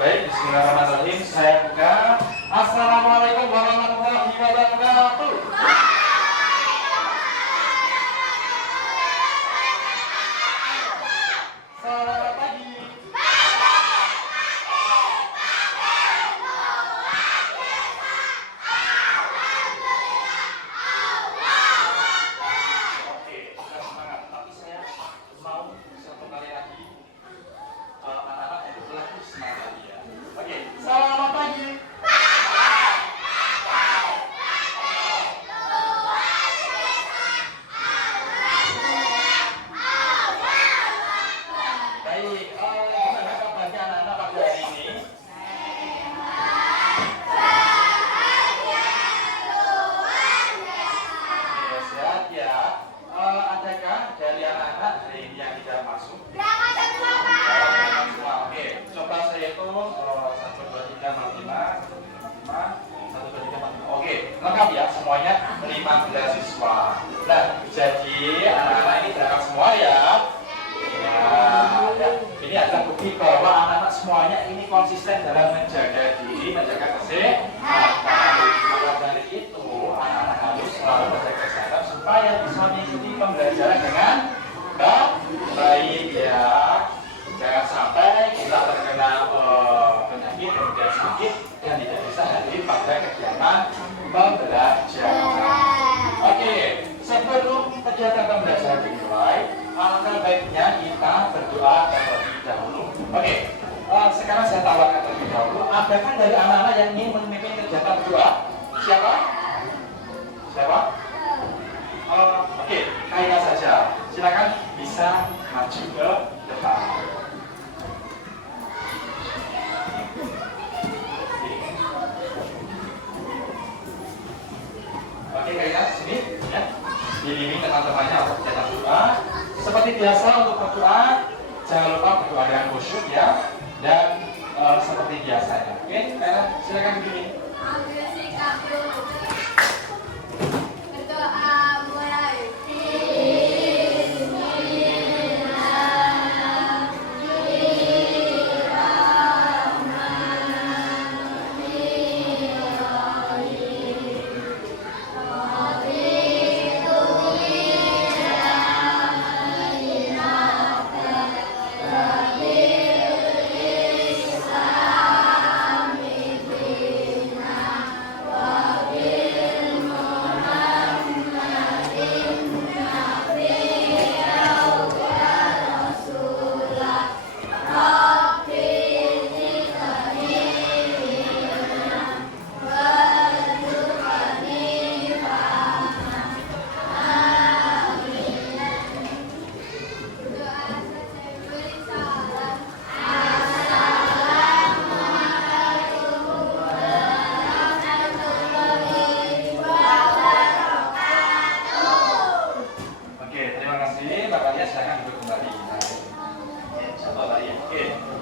Baik, bismillahirrahmanirrahim. Saya buka. Assalamualaikum warahmatullahi wabarakatuh. Selamat pagi. Oke, sudah semangat. Tapi saya mau satu kali lagi anak-anak untuk berlatih semangat lagi ya. Oke, selamat pagi. Baik, gimana kabarnya anak-anak pada hari ini? Oke, sehat ya. Adakah dari anak-anak hari ini yang tidak masuk? Oke, coba saya hitung 1, 2, 3, 4, 5, 1, 2, 3, 4, 5. Oke, lengkap ya semuanya 15 siswa. Nah, jadi anak-anak ini berangkat semua ya. Ya, ini adalah bukti bahwa anak-anak semuanya ini konsisten dalam menjaga diri, menjaga kesehatan. Maka dari itu, anak-anak harus selalu menjaga kesehatan supaya bisa mengikuti pembelajaran dengan baik ya. Jangan sampai kita terkena penyakit, kemudian sakit dan tidak bisa hadir pada kegiatan pembelajaran. Oke, sebelum kegiatan pembelajaran dimulai, alangkah baiknya kita berdoa terlebih dahulu. Oke, sekarang saya tawarkan terlebih dahulu. Adakah dari anak-anak yang ingin memimpin kegiatan berdoa? Siapa? Siapa? Oke, Kaila saja. Silakan bisa maju ke depan. Oke, Kaila sini ya. Dibimbing teman-temannya untuk kegiatan doa. Seperti biasa untuk berdoa, jangan lupa berdoa dengan khusyuk ya. Dan seperti biasanya. Oke, Kaila silakan bimbing. Ambil sikap dulu. Berdoa mulai.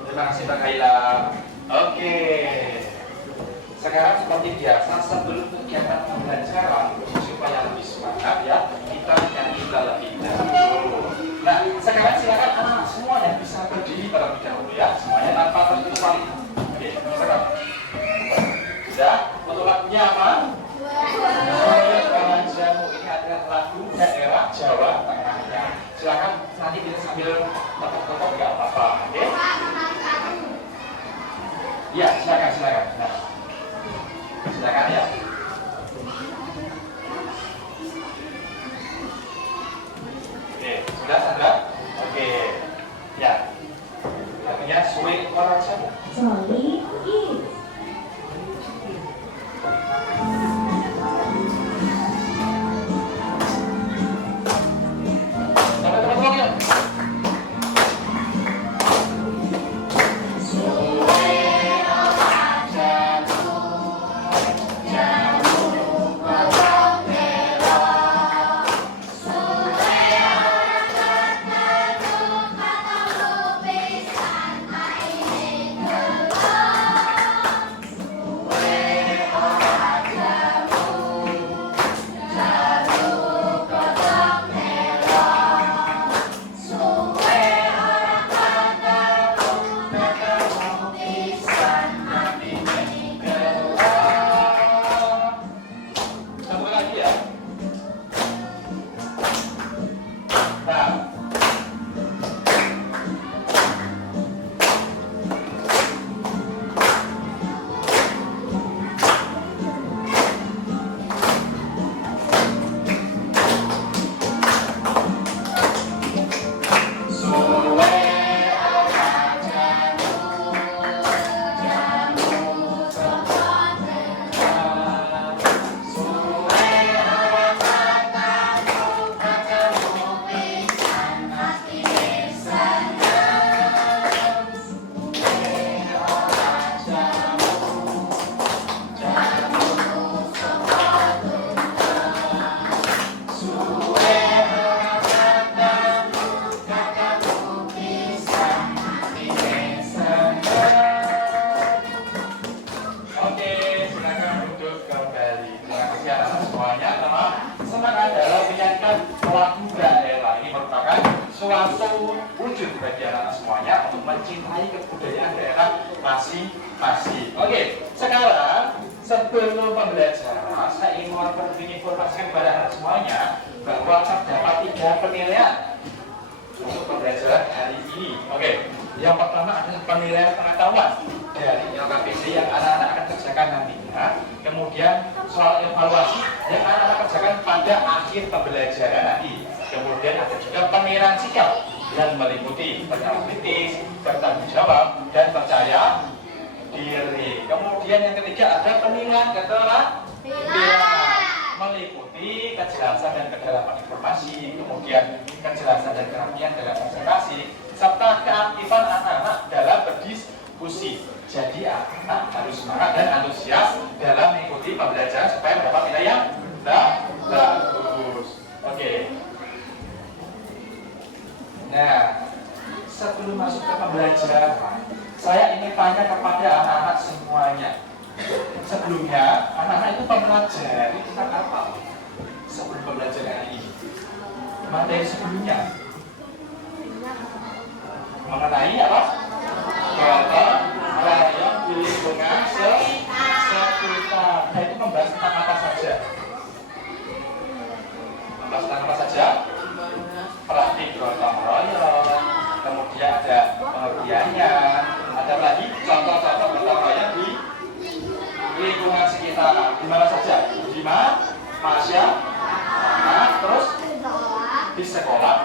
Terima kasih Mbak Kaila. Oke. Sekarang seperti biasa sebelum kegiatan pembelajaran supaya lebih semangat ya, kita nyanyi terlebih dahulu. Nah, sekarang silakan anak semua yang bisa berdiri terlebih dahulu ya, semuanya tanpa terkecuali. Oke, silakan. Sudah, untuk lagunya apa? Kawan Jamu, ini adalah lagu daerah Jawa Tengahnya. Silakan nanti kita sambil tepuk-tepuk nggak apa-apa. Oke? Ya, silakan. Nah, silakan ya. Oke, sudah Sandra? Oke, ya. Lagunya Suwe Orang Jamu. Sorry, is. Teman-teman ya. Oh mencintai kebudayaan daerah masing-masing. Oke, sekarang sebelum pembelajaran saya ingin menginformasikan kepada anak semuanya bahwa terdapat 3 penilaian untuk pembelajaran hari ini. Oke, yang pertama adalah penilaian pengetahuan dari LKPD yang anak-anak akan kerjakan nantinya. Kemudian soal evaluasi yang anak-anak kerjakan pada akhir pembelajaran nanti. Kemudian ada juga penilaian sikap yang meliputi bertanggung kritis, bertanggung jawab, dan percaya diri. Kemudian yang ketiga ada penilaian keterampilan meliputi kejelasan dan kedalaman informasi, kemudian kejelasan dan kerapian dalam presentasi, serta keaktifan anak-anak dalam berdiskusi. Jadi anak harus semangat dan antusias dalam mengikuti pembelajaran supaya mendapat nilai yang bagus. Oke. Nah, sebelum masuk ke pembelajaran, saya ingin tanya kepada anak-anak semuanya. Sebelumnya, anak-anak itu mempelajari tentang apa sebelum pembelajaran hari ini? Materi sebelumnya mengenai apa? Gotong royong di lingkungan sekitar. Nah, itu membahas tentang apa saja? Membahas tentang apa saja? Praktik gotong royong, kemudian ada pengertiannya, ada lagi contoh-contoh gotong royong di lingkungan sekitar. Di mana saja? Di masyarakat, terus di sekolah,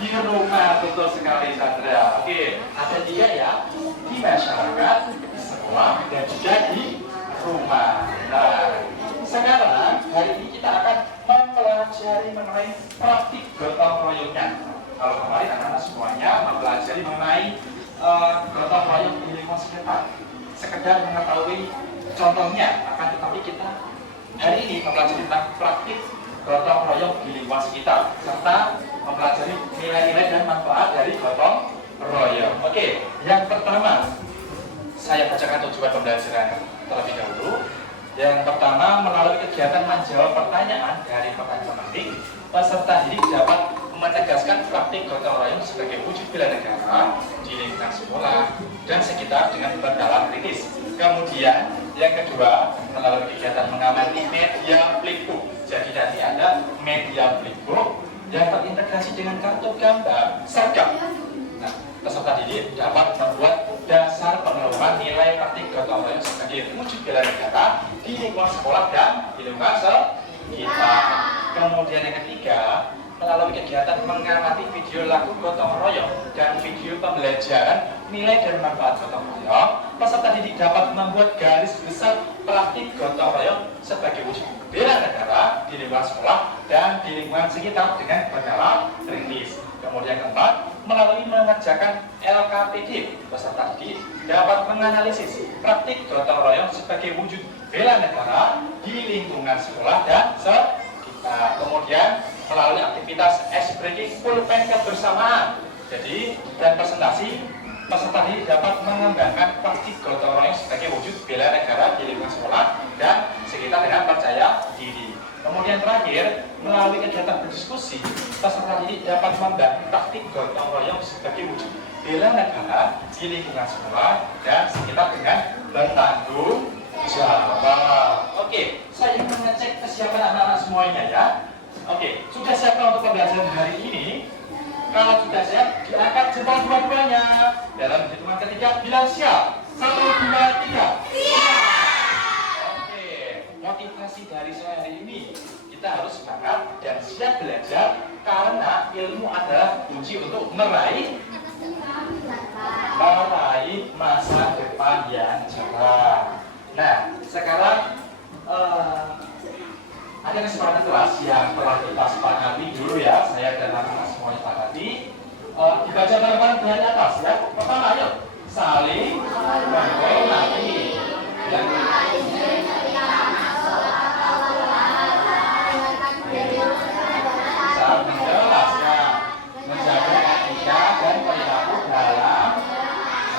di rumah. Betul sekali, Sandra. Oke, ada 3 ya, di masyarakat, di sekolah, dan juga di rumah. Nah, sekarang hari ini kita akan mempelajari mengenai praktik gotong royongnya. Kalau kemarin anak-anak semuanya mempelajari mengenai gotong royong di lingkungan sekitar, sekedar mengetahui contohnya, akan tetapi kita hari ini mempelajari tentang praktik gotong royong di lingkungan sekitar, serta mempelajari nilai-nilai dan manfaat dari gotong royong. Oke, yang pertama saya bacakan tujuan pembelajaran terlebih dahulu. Yang pertama, melalui kegiatan menjawab pertanyaan dari pertanyaan penting, peserta didik dapat menegaskan praktik gotong royong sebagai wujud bela negara di lingkungan sekolah dan sekitar dengan bernalar kritis. Kemudian yang kedua, melalui kegiatan mengamati media flipbook. Jadi nanti ada media flipbook yang terintegrasi dengan kartu gambar sergap. Nah, peserta didik dapat membuat dasar pengelolaan nilai praktik gotong royong sebagai wujud bela negara di lingkungan sekolah dan di lingkungan sekitar. Kemudian yang ketiga, melalui kegiatan mengamati video lagu gotong royong dan video pembelajaran nilai dan manfaat gotong royong, peserta didik dapat membuat garis besar praktik gotong royong sebagai wujud bela negara di lingkungan sekolah dan di lingkungan sekitar dengan bernalar kritis. Kemudian keempat, melalui mengerjakan LKPD, peserta didik dapat menganalisis praktik gotong royong sebagai wujud bela negara di lingkungan sekolah dan sekitar. Kemudian melalui aktivitas ice breaking pulpen kebersamaan, jadi dan presentasi, peserta didik dapat mengembangkan praktik gotong royong sebagai wujud bela negara di lingkungan sekolah dan sekitar dengan percaya diri. Kemudian terakhir, melalui kegiatan berdiskusi, peserta didik dapat membangun praktik gotong royong sebagai wujud bela negara di lingkungan sekolah dan sekitar dengan bertanggung jawab. Oke, saya ingin mengecek kesiapan anak-anak semuanya ya. Oke, sudah siapkah untuk pembelajaran hari ini? Kalau sudah siap, diangkat jempol dua-duanya. Dalam hitungan ketiga, bilang siap. 1, 2, 3. Oke, motivasi dari saya hari ini, kita harus semangat dan siap belajar karena ilmu adalah kunci untuk meraih masa depan yang cerah. Nah, sekarang ada kesempatan kelas yang telah kita sepakati dulu ya, saya dan anak-anak semuanya sepakati. Dibaca bareng-bareng dari atas ya. Pertama, ayo saling menghormati dan saat menjelaskan, menjaga etika dan perilaku dalam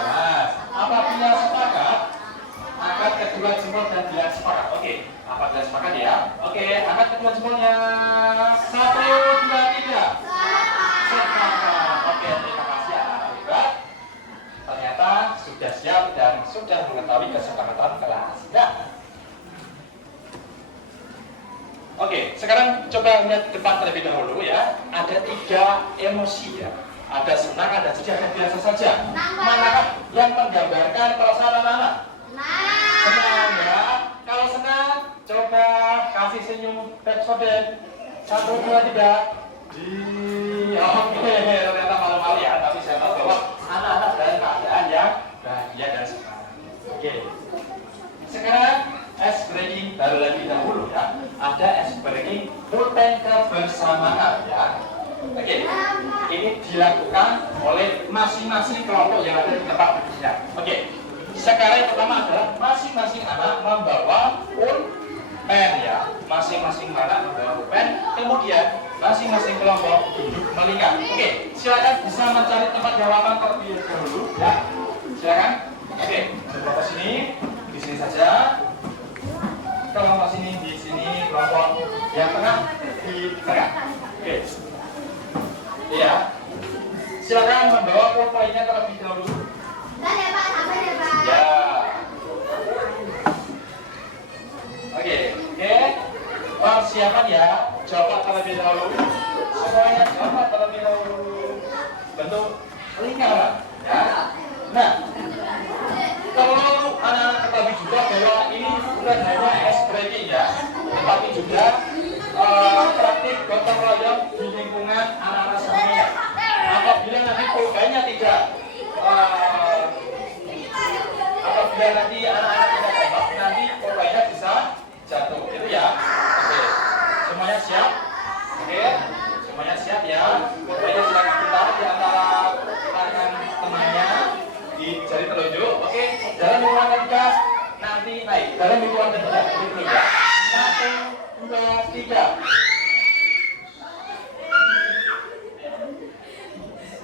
kelas. Apabila sepakat, angkat kedua jempol dan bilang sepakat. Oke, apabila sepakat ya. Oke, angkat kedua jempolnya. 1, 2, 3. Sepakat. Oke, terima kasih ya. Hebat. sudah mengetahui kesepakatan kelas. Nah, oke, sekarang coba lihat depan terlebih dahulu ya. Ada 3 emosi ya. Ada senang, ada sedih, ada biasa saja. Manakah yang menggambarkan perasaan anak-anak? Senang ya. Kalau senang, coba kasih senyum sobek. 1, 2, 3. Oke, ternyata malu-malu ya. Tapi saya tahu bahwa anak-anak dalam keadaan yang bahagia dan senang. Oke. Sekarang ice breaking baru lagi dahulu ya. Ada ice breaking pulpen kebersamaan ya. Oke. Ini dilakukan oleh masing-masing kelompok yang ada di tempat duduknya. Oke. Sekarang yang pertama adalah masing-masing anak membawa pulpen ya. Masing-masing anak membawa pulpen. Kemudian masing-masing kelompok duduk melingkar. Oke. Silakan bisa mencari tempat jawaban terlebih dahulu ya. Silakan. Oke. Kelompok sini, di sini saja. Kelompok sini, di sini. Kelompok yang tengah di tengah. Oke. Iya. Silakan membawa pulpennya terlebih dahulu. Ya. Oke. Persiapan ya. Jawab terlebih dahulu. Semuanya jawab terlebih dahulu. Bentuk lingkaran. Ya. Nah, kalau anak-anak ketahui juga bahwa ini bukan hanya ice breaking ya, tetapi juga praktik gotong royong di lingkungan anak-anak semuanya. Apabila nanti pulpennya tidak apabila nanti anak-anak tidak kompak, nanti pulpennya bisa jatuh, itu ya. Oke, semuanya siap? Oke, semuanya siap ya. Pulpennya silakan ditaruh di antara tangan temannya di jari telunjuk. Oke, dalam hitungan ketiga nanti naik. Dalam hitungan ketiga dulu ya. 1, 2, 3.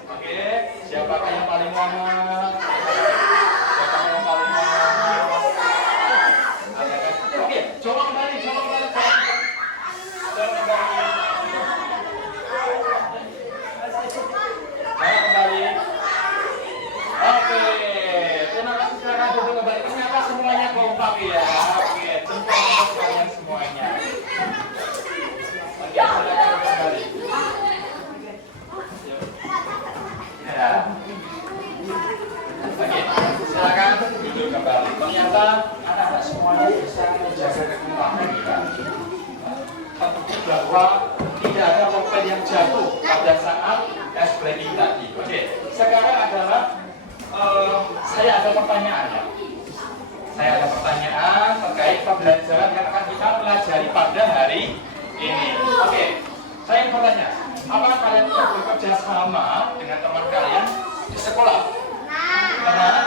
Oke, siapakah yang paling lama? Siapakah yang paling lama? Oke, coba kembali, coba kembali. Coba kembali. Coba kembali. Oke, terima kasih. Silakan duduk kembali. Ternyata semuanya kompak ya. Oke, jempol untuk kalian semuanya. Oke, silakan kembali. Ya. Oke, silakan duduk kembali. Ternyata anak-anak semuanya bisa menjaga kekompakan kita. Terbukti bahwa tidak ada pulpen yang jatuh pada saat ice breaking tadi. Oke, sekarang adalah saya ada pertanyaan ya. Saya ada pertanyaan terkait pembelajaran yang akan kita pelajari pada hari ini. Oke, saya bertanya, apakah kalian pernah bekerja sama dengan teman kalian di sekolah? Pernah?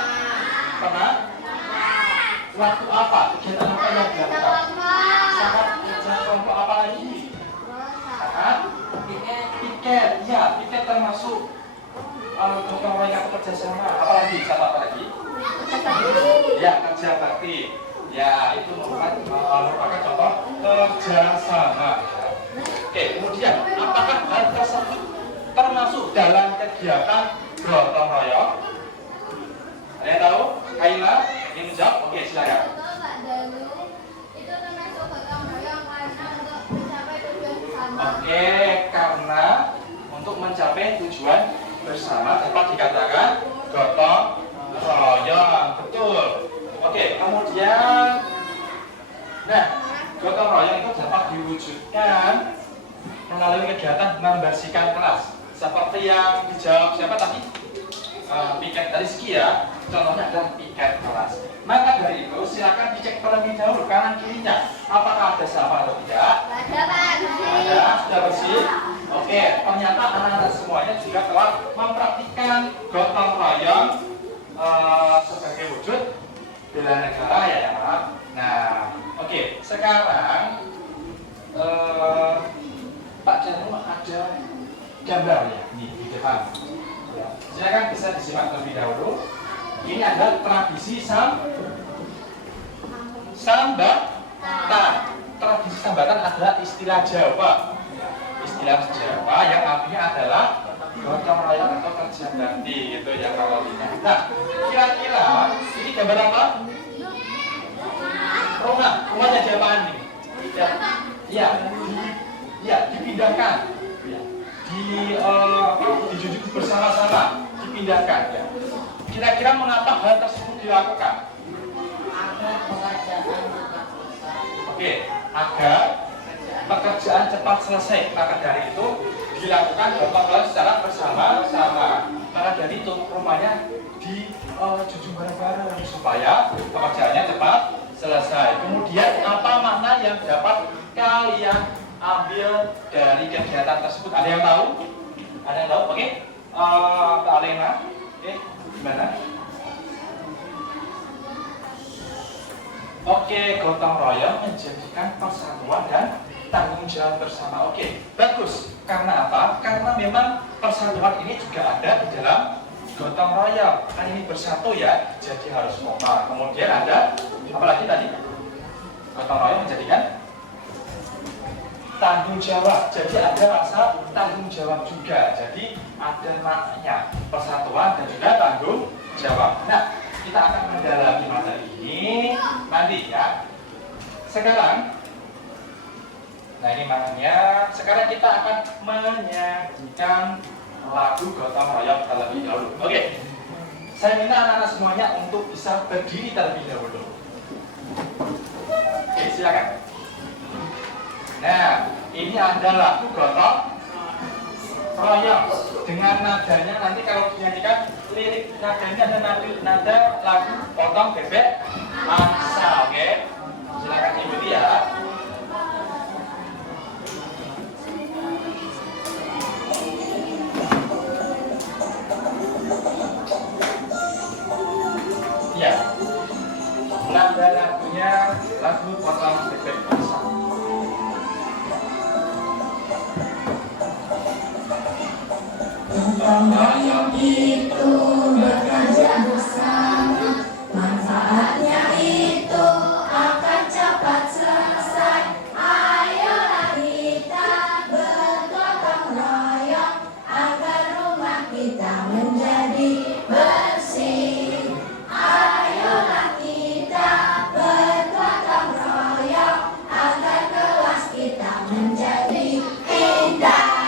Pernah? Waktu apa? Kegiatan apa yang dilakukan? Saat kerja kelompok apa lagi? Saat piket, ya piket termasuk gotong royong kerja sama. Apalagi? Sama apa lagi? Ya kerja bakti. Ya itu merupakan contoh kerjasama. Oke, kemudian apakah hal tersebut termasuk dalam kegiatan gotong royong? Ada yang tahu? Kaila ingin menjawab? Oke, silakan. Betul, Pak Danu. Itu termasuk gotong royong karena untuk mencapai tujuan bersama. Oke, karena untuk mencapai tujuan bersama dapat dikatakan gotong royong. Betul. Oke, kemudian nah, gotong royong itu dapat diwujudkan melalui kegiatan membersihkan kelas. Seperti yang dijawab siapa tadi? Piket dari Rizky ya. Contohnya adalah piket kelas. Maka dari itu silakan dicek terlebih dahulu kanan kirinya. Apakah ada sampah atau tidak? Ada, Pak. Ada, sudah bersih. Oke, ternyata anak-anak semuanya juga telah mempraktikkan gotong royong sebagai wujud bela negara ya yang maaf. Nah, oke, sekarang Pak Janu ada gambar ya di depan. Ya, silakan bisa disimak terlebih dahulu. Ini adalah tradisi sambatan. Tradisi sambatan adalah istilah Jawa. Istilah Jawa yang artinya adalah gotong royong atau kerja bakti gitu ya kalau ini. Nah, kira-kira ini gambar apa? Rumah. Rumahnya diapain nih? Ya. Iya. Iya, dipindahkan. Ya. Dijunjung bersama-sama, dipindahkan ya. Kira-kira mengapa hal tersebut dilakukan? Oke, agar pekerjaan cepat selesai. Maka dari itu dilakukan gotong royong secara bersama-sama. Maka dari itu rumahnya dijunjung bareng-bareng supaya pekerjaannya cepat selesai. Kemudian apa makna yang dapat kalian ambil dari kegiatan tersebut? Ada yang tahu? Ada yang tahu? Oke, Kak Alena, oke, gimana? Oke, gotong royong menjadikan persatuan dan tanggung jawab bersama. Oke, bagus. Karena apa? Karena memang persatuan ini juga ada di dalam gotong royong. Kan ini bersatu ya, jadi harus kompak. Kemudian ada apalagi tadi? Gotong royong menjadikan tanggung jawab. Jadi ada rasa tanggung jawab juga. Jadi ada maknanya persatuan dan juga tanggung jawab. Nah, kita akan mendalami materi ini nanti ya. Sekarang, nah ini maknanya. Sekarang kita akan menyanyikan lagu gotong royong terlebih dahulu. Oke, saya minta anak-anak semuanya untuk bisa berdiri terlebih dahulu. Oke, silakan. Nah, ini ada lagu gotong royong dengan nadanya. Nanti kalau dinyanyikan lirik nadanya ada nada lagu potong bebek angsa. Oke, silakan ikuti ya. Ya, nada lagunya lagu potong bebek angsa. Gotong royong itu bekerja bersama, manfaatnya itu akan cepat selesai. Ayolah kita bergotong royong agar rumah kita menjadi bersih. Ayolah kita bergotong royong agar kelas kita menjadi indah.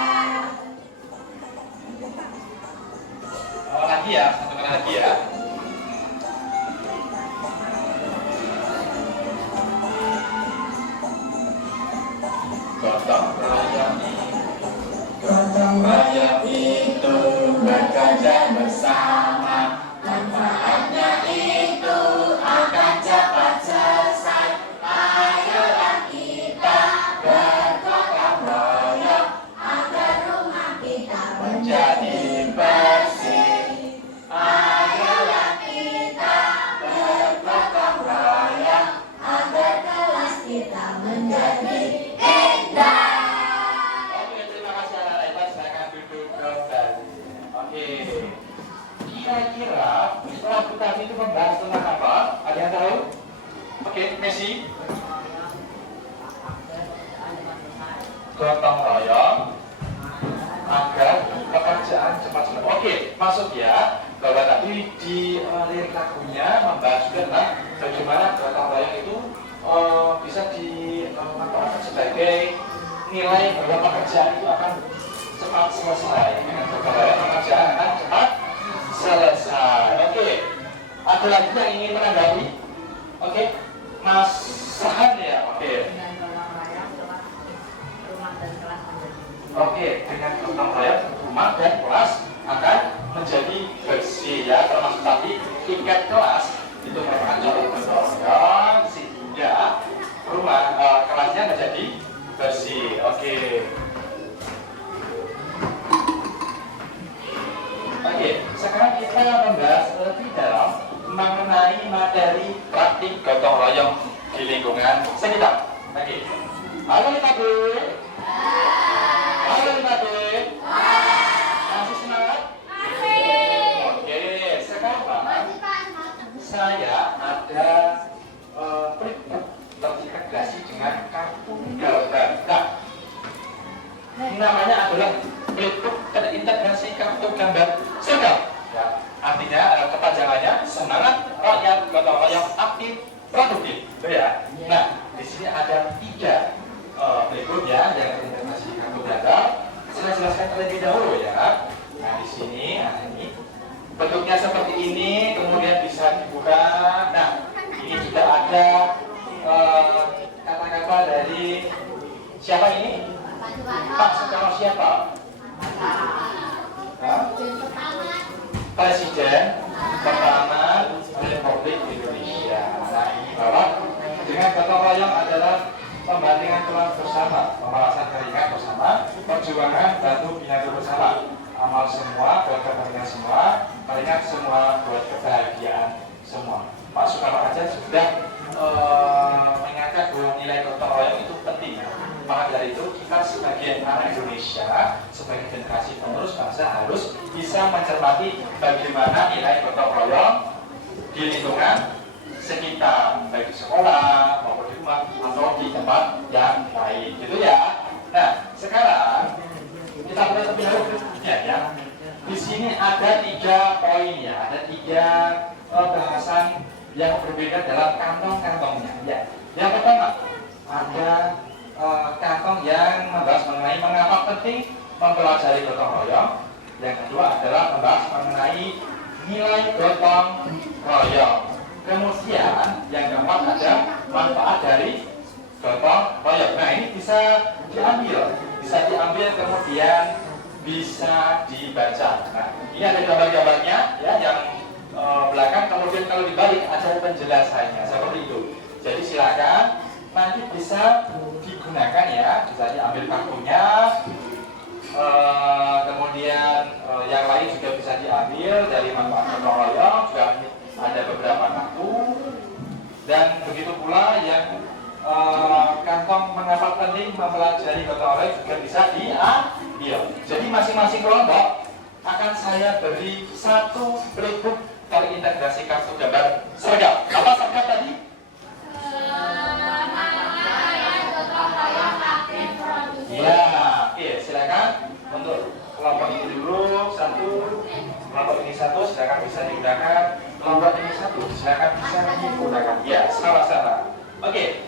Lagi ya, satu kali lagi ya. Gotong royong itu bekerja bersama, Manfaatnya itu akan cepat selesai. Ayolah kita bergotong royong agar rumah kita menjadi bersih. Ayolah kita bergotong royong agar kelas kita menjadi indah. Oke, terima kasih anak-anak hebat. Silakan duduk kembali. Oke, kira-kira lagu tadi itu membahas tentang apa? Ada yang tahu? Oke, Messi. Gotong royong agar pekerjaan cepat selesai. Oke, masuk ya. Bahwa tadi di lirik lagunya membahas juga tentang bagaimana gotong royong itu bisa dimanfaatkan sebagai nilai bahwa pekerjaan itu akan cepat selesai. Dengan gotong royong pekerjaan akan cepat selesai. Oke, ada lagi yang ingin menanggapi? Oke, Mas Sahan ya. Oke. Oke, dengan gotong royong rumah dan kelas akan menjadi bersih ya. Termasuk tadi tingkat kelas itu merupakan contoh gotong royong sehingga rumah kelasnya menjadi bersih. Oke. Oke, sekarang kita membahas lebih dalam mengenai materi praktik gotong royong di lingkungan sekitar. Oke. Halo 5B. Halo 5B. Masih semangat? Oke, sekarang saya ada flipbook terintegrasi dengan kartu gambar. Nah, namanya adalah flipbook terintegrasi kartu gambar. Sudah? Ya, artinya kepanjangannya semangat rakyat, gotong royong aktif, produktif, gitu ya. Nah, di sini ada 3 berikut ya yang terintegrasi kartu tanda. Saya jelaskan terlebih dahulu ya. Nah, di sini, ini bentuknya seperti ini, kemudian bisa dibuka. Nah, ini juga ada kata-kata dari siapa ini? Pak Soekarno siapa? Presiden pertama Republik Indonesia. Nah, ini bahwa dengan gotong royong adalah pembantingan tulang bersama, pemalasan keringat bersama, perjuangan bantu binatu bersama, amal semua buat kepentingan semua, keringat semua buat kebahagiaan semua. Pak Soekarno aja sudah mengangkat bahwa nilai gotong royong itu penting. Maka dari itu kita sebagai anak Indonesia, sebagai generasi penerus bangsa harus bisa mencermati bagaimana nilai gotong royong di lingkungan sekitar, baik di sekolah maupun di rumah atau di tempat yang lain, gitu ya. Nah, sekarang kita mulai lebih dahulu ya. Di sini ada 3 poin ya, ada 3 bahasan yang berbeda dalam kantong-kantongnya. Ya. Yang pertama ada kantong yang membahas mengenai mengapa penting mempelajari gotong royong. Yang kedua adalah membahas mengenai nilai gotong royong. Kemudian yang keempat ada manfaat dari gotong royong. Nah, ini bisa diambil kemudian bisa dibaca. Nah, ini ada gambar-gambarnya ya yang belakang, kemudian kalau dibalik ada penjelasannya seperti itu. Jadi silakan nanti bisa digunakan ya, bisa diambil kartunya. Kemudian yang lain juga bisa diambil dari manfaat gotong royong, juga ada beberapa kartu. Dan begitu pula yang kantong mengapa penting mempelajari gotong royong juga bisa diambil. Jadi masing-masing kelompok akan saya beri 1 playbook terintegrasi kartu gambar sergap. Apa sergap tadi? Ya, oke, silakan untuk kelompok ini dulu 1, kelompok ini 1 silakan bisa digunakan, kelompok ini 1 silakan bisa digunakan. Ya, sama-sama. Oke.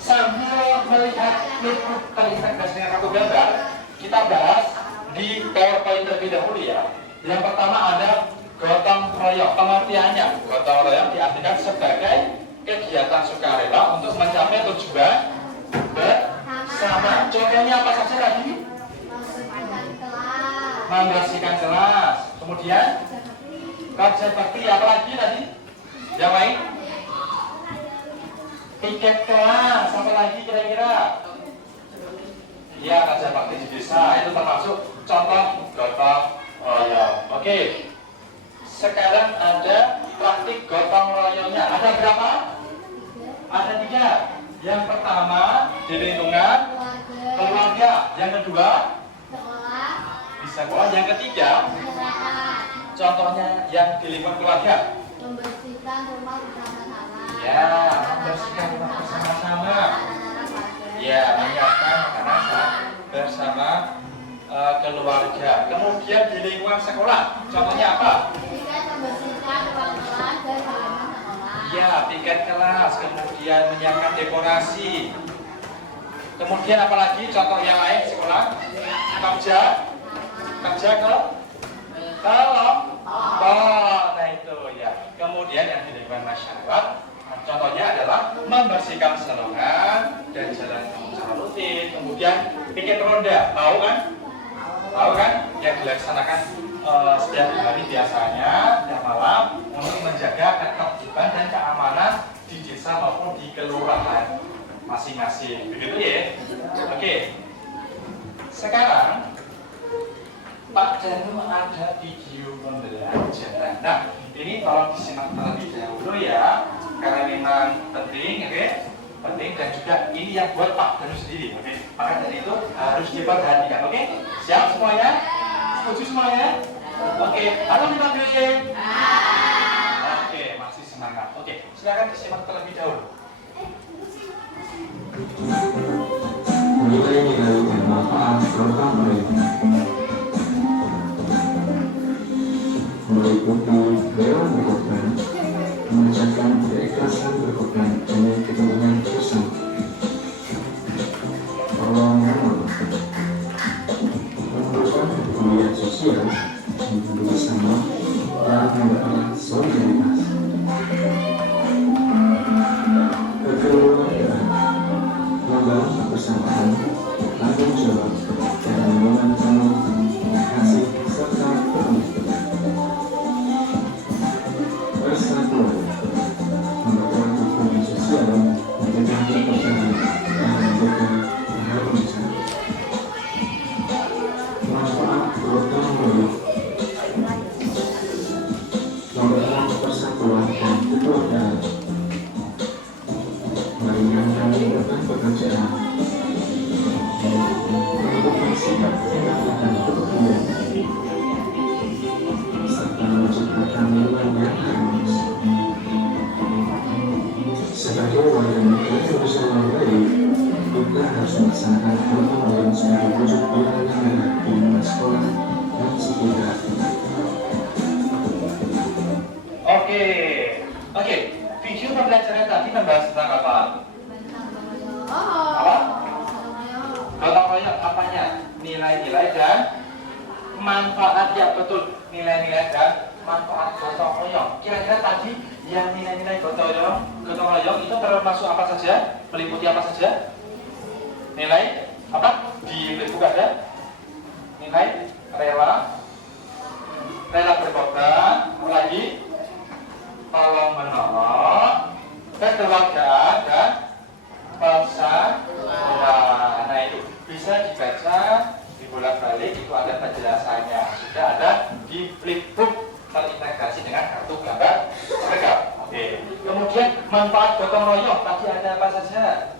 Sambil melihat playbook terintegrasi dengan kartu gambar, kita bahas di PowerPoint terlebih dahulu ya. Yang pertama ada gotong royong. Pengertiannya, gotong royong diartikan sebagai kegiatan sukarela untuk mencapai tujuan bersama. Contohnya apa saja tadi? Membersihkan kelas. Kemudian kerja bakti, apa lagi tadi? Yang lain? Piket kelas, apa lagi kira-kira? Ya, kerja bakti di desa itu termasuk contoh gotong royong. Oke. Sekarang ada praktik gotong royongnya. Ada berapa? Ada 3. Yang pertama di lingkungan keluarga. Yang kedua di sekolah. Yang ketiga contohnya yang di lingkungan keluarga. Membersihkan rumah bersama-sama. Ya, membersihkan rumah bersama-sama. Ya, menyiapkan makanan bersama keluarga. Kemudian di lingkungan sekolah, contohnya apa? Membersihkan ruang kelas dan halaman sekolah. Ya, piket kelas, kemudian menyiapkan dekorasi. Kemudian apalagi contoh yang lain di sekolah? Kerja kelompok. Nah itu ya. Kemudian yang di lingkungan masyarakat, contohnya adalah membersihkan salongan dan jalan secara rutin. Kemudian piket ronda, tahu kan? Yang dilaksanakan setiap hari biasanya tiap malam untuk menjaga ketertiban dan keamanan di desa maupun di kelurahan masing-masing. Begitu ya? Oke. Sekarang Pak Danu ada video pembelajaran. Nah, ini tolong disimak terlebih dahulu ya, karena memang penting, oke? Penting dan juga ini yang buat Pak Danu sendiri, oke? Maka dari itu harus diperhatikan, oke? Siap semuanya? Setuju semuanya? Oke, halo dipanggilin? Oke, masih semangat. Oke, silakan disimak terlebih dahulu. Nilai dan manfaat gotong royong. Meliputi membangun persatuan dan kekeluargaan, meringankan beban pekerjaan, melakukan sikap dan kepedulian, serta menciptakan lingkungan yang harmonis. Sebagai warga negara yang bersama baik, kita harus melaksanakan gotong royong sebagai wujud bela negara di lingkungan sekolah dan sekitar. Oke. Video pembelajaran tadi membahas tentang apa? Apa? Gotong royong apanya? Nilai-nilai dan manfaat, ya betul. Nilai-nilai dan manfaat gotong royong. Kira-kira tadi yang nilai-nilai gotong royong itu termasuk apa saja? Meliputi apa saja? Nilai apa? Di Facebook ada nilai rela berkorban, lagi tolong menolong, kekeluargaan dan persatuan. Nah itu bisa dibaca di bolak-balik, itu ada penjelasannya, sudah ada di flipbook terintegrasi dengan kartu gambar seragam. Oke. Kemudian manfaat gotong royong tadi ada apa saja?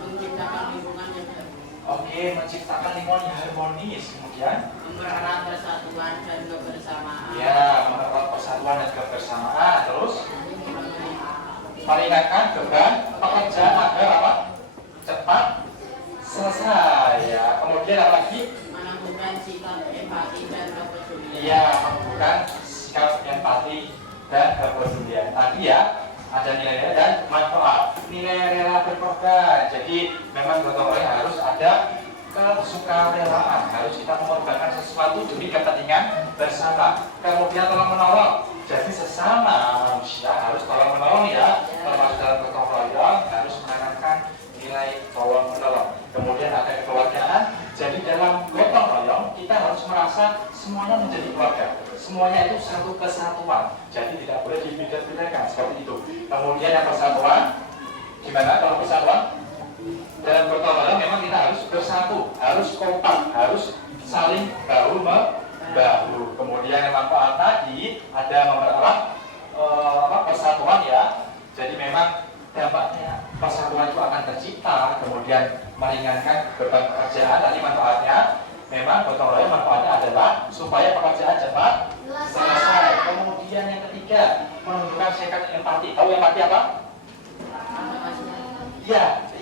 Menciptakan lingkungan yang baik. Oke, menciptakan lingkungan yang harmonis. Kemudian Mempererat persatuan dan kebersamaan. ya, mempererat persatuan dan kebersamaan. Terus meringankan beban pekerjaan agar apa? Cepat selesai ya. Kemudian apa lagi? Menumbuhkan sikap empati dan kepedulian. Iya, menumbuhkan sikap empati dan kepedulian. Tadi ya ada nilai-nilai dan manfaat. Nilai rela berkorban. Jadi memang gotong royong harus ada kesukarelaan, harus kita mengorbankan sesuatu demi kepentingan bersama. Kemudian tolong menolong. Jadi sesama manusia harus tolong menolong ya. Termasuk dalam gotong royong harus menanamkan nilai tolong menolong. Kemudian ada kekeluargaan. Jadi dalam gotong royong kita harus merasa semuanya menjadi keluarga. Semuanya itu satu kesatuan. Jadi tidak boleh dibedakan seperti itu. Kemudian yang persatuan, gimana kalau persatuan? Dalam gotong royong memang kita harus bersatu, harus kompak, harus saling bahu membahu. Kemudian yang manfaat tadi ada mempererat persatuan ya. Jadi memang dampaknya persatuan itu akan tercipta, kemudian meringankan beban pekerjaan. Tadi manfaatnya memang gotong royong manfaatnya adalah supaya pekerjaan cepat selesai. Kemudian yang ketiga menunjukkan sikap empati. Tahu empati apa?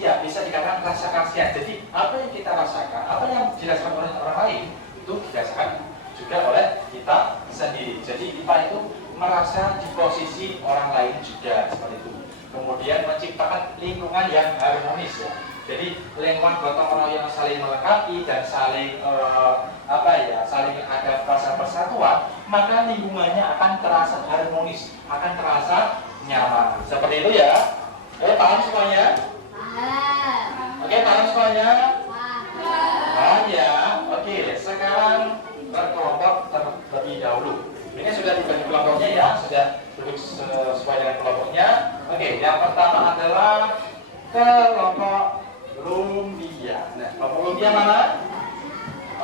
Iya, bisa dikatakan rasa kasihan. Jadi apa yang kita rasakan, apa yang dirasakan oleh orang lain itu dirasakan juga oleh kita sendiri. Jadi kita itu merasa di posisi orang lain juga seperti itu. Kemudian menciptakan lingkungan yang harmonis ya. Jadi lingkungan gotong royong saling melengkapi dan saling saling ada rasa persatuan, maka lingkungannya akan terasa harmonis, akan terasa nyaman. Seperti itu ya. Paham semuanya? Oke, paham semuanya? Paham ya? Oke, sekarang berkelompok terlebih dahulu. Ini sudah dibagi kelompoknya ya, sudah duduk sesuai dengan kelompoknya. Oke, yang pertama adalah kelompok lumbia. Nah, kelompok lumbia mana?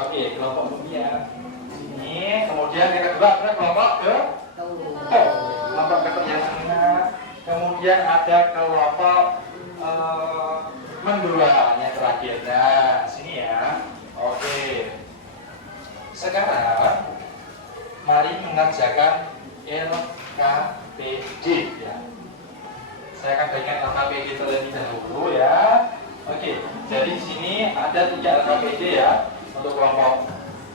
Oke, kelompok lumbia sini. Kemudian yang kedua adalah kelompok kelompok ketuk yang tengah. Kemudian ada kelompok mendua yang terakhir. Nah, sini ya. Oke. Sekarang mari mengerjakan LKPD ya. Saya akan bagikan LKPD terlebih dahulu ya. Oke. Jadi di sini ada 3 LKPD ya untuk kelompok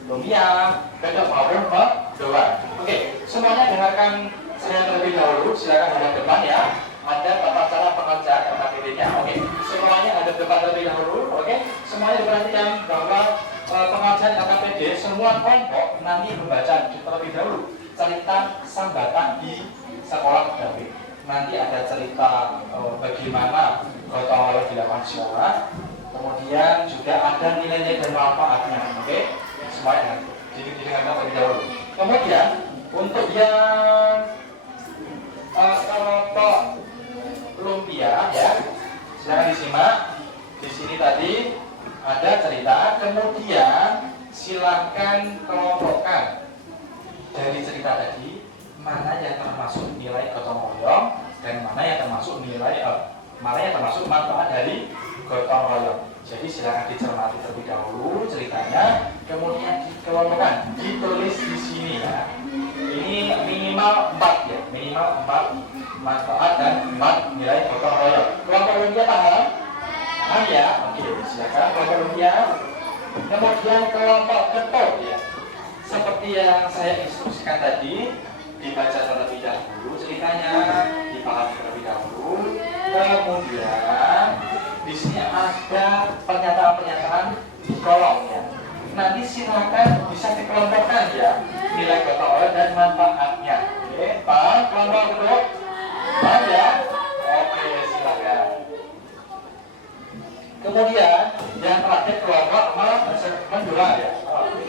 lumbia, ketuk maupun mendua. Oke. Semuanya dengarkan saya terlebih dahulu, silakan hadap depan ya. Ada tata cara pengerjaan LKPD-nya. Oke, semuanya ada depan terlebih dahulu. Oke, semuanya diperhatikan bahwa pengerjaan LKPD semua kelompok nanti membaca terlebih dahulu cerita sambatan di sekolah David. Nanti ada cerita bagaimana gotong royong dilakukan sekolah. Kemudian juga ada nilai-nilai dan manfaatnya. Oke, semuanya didengarkan terlebih dahulu. Kemudian untuk yang kelompok lumpia ya, silakan disimak. Di sini tadi ada cerita, kemudian silakan kelompokkan dari cerita tadi mana yang termasuk nilai gotong royong dan mana yang termasuk manfaat dari gotong royong. Jadi silakan dicermati terlebih dahulu ceritanya, kemudian dikelompokkan, ditulis di sini ya. Ini minimal 4 ya, minimal 4 manfaat dan 4 nilai gotong royong. Kelompok rupiah paham? Paham ya? Oke, silakan kelompok rupiah. Kemudian kelompok ketut ya. Seperti yang saya instruksikan tadi, dibaca terlebih dahulu ceritanya, dipahami terlebih dahulu. Kemudian di sini ada pernyataan-pernyataan di kolom ya. Nanti silakan bisa dikelompokkan ya, nilai gotong royong dan manfaatnya. Oke, paham kelompok ketut? Paham ya? Oke, silakan. Kemudian yang terakhir kelompok mendulang ya.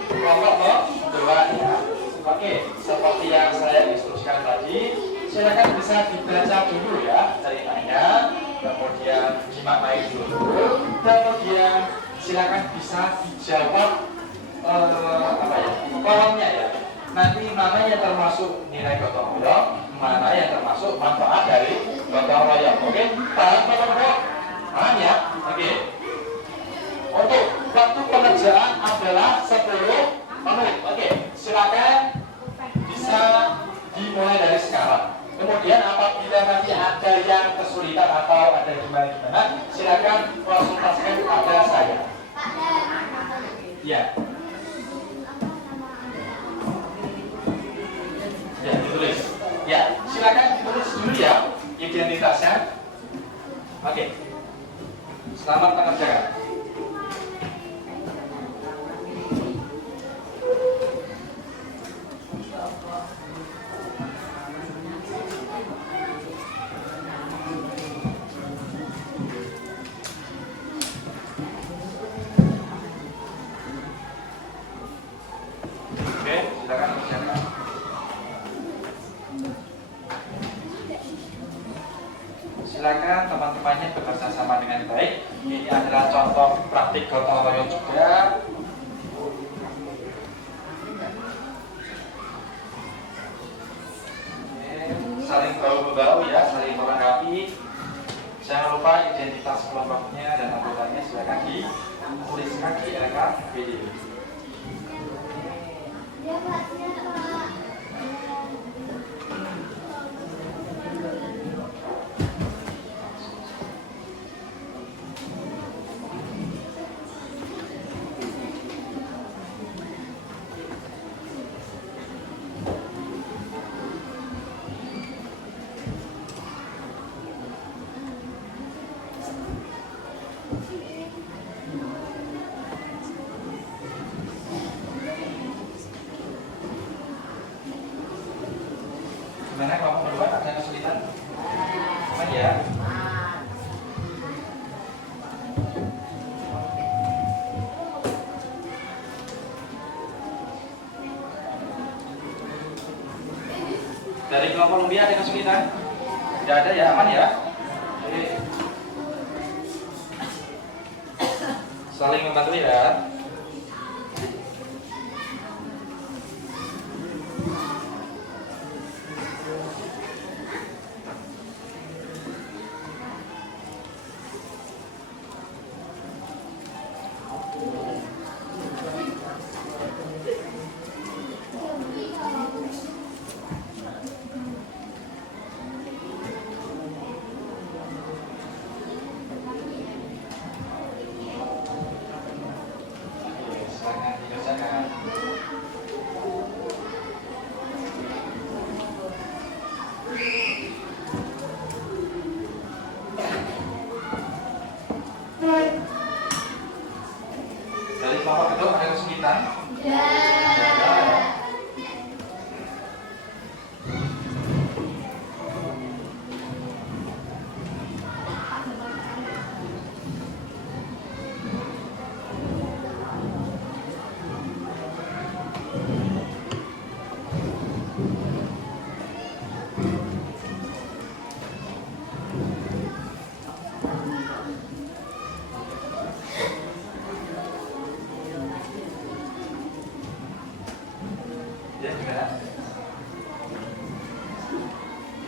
Kelompok mendulang ya. Oke, seperti yang saya instruksikan tadi, silakan bisa dibaca dulu ya ceritanya, kemudian dimaknai dulu, kemudian silakan bisa dijawab kolomnya ya. Nanti mana yang termasuk nilai gotong royong, mana yang termasuk manfaat dari gotong royong. Oke, paham teman-teman? Paham ya? Oke. Untuk waktu pengerjaan adalah 10 menit. Oke, silakan bisa dimulai dari sekarang. Kemudian apabila nanti ada yang kesulitan atau ada gimana, silakan konsultasikan kepada saya. Ya. Ya, ditulis. Ya, silakan ditulis dulu ya identitasnya. Oke. Selamat mengerjakan. Oke, silakan mengerjakan. Silakan teman-temannya bekerja sama dengan baik. Ini adalah contoh praktik gotong royong juga. Saling bahu-membahu ya, saling melengkapi. Jangan lupa identitas kelompoknya dan anggotanya silakan dituliskan di LKPD. Ya, Pak. Ya, Pak. Gimana kalau berdua ada kesulitan? Aman ya? Dari kelompok lumbia ada kesulitan? Tidak ada ya, aman ya? Oke. Saling membantu ya.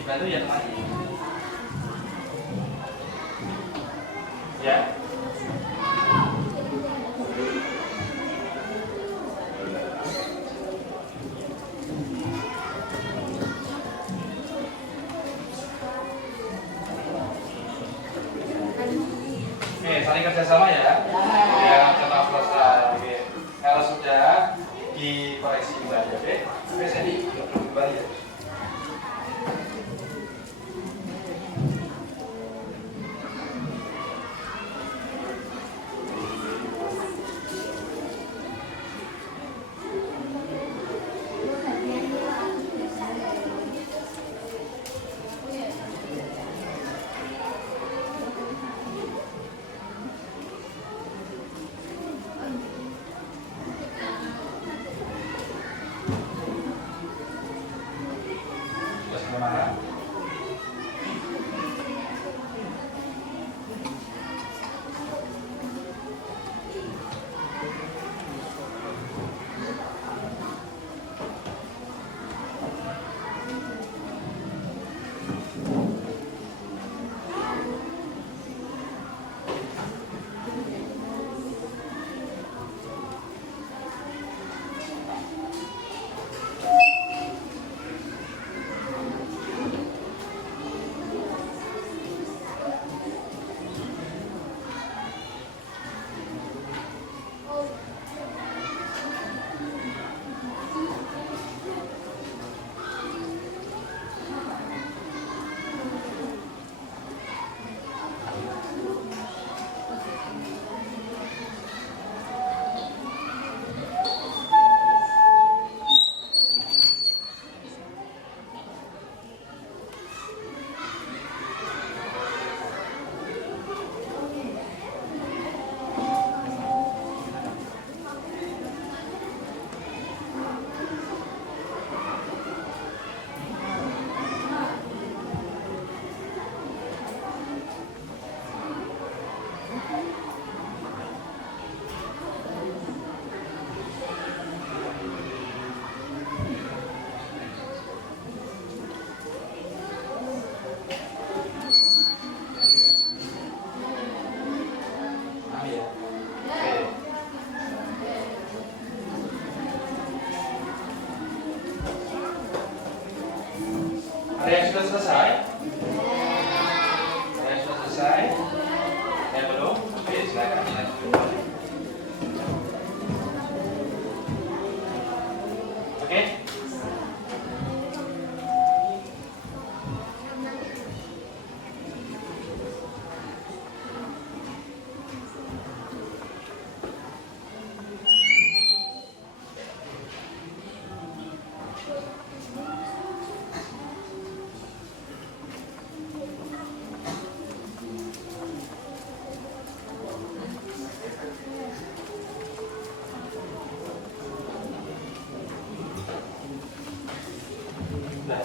Dibantu ya teman. Ya. Oke, saling kerjasama ya. Ya, cetak selesai. Oke. Kalau sudah dikoreksi kembali, oke? Oke, saya kembali ya. Kemana? Ada yang sudah selesai? Ada yang sudah selesai? Ada yang belum? Oke, silakan dilanjut kembali. Oke? Nah.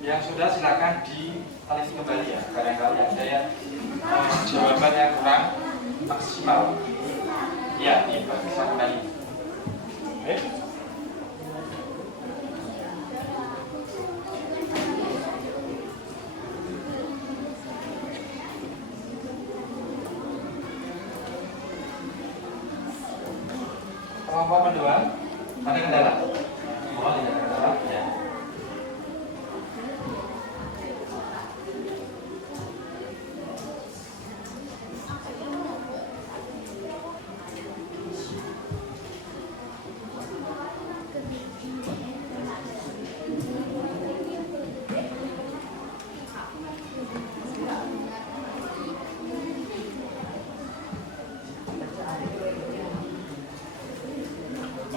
Yang sudah silakan diteliti kembali ya, barangkali ada yang jawaban yang kurang maksimal. Ya, bisa kembali. Oke? Kemampuan mendoan, ada kendala? Oh, tidak ada kendala. Ya.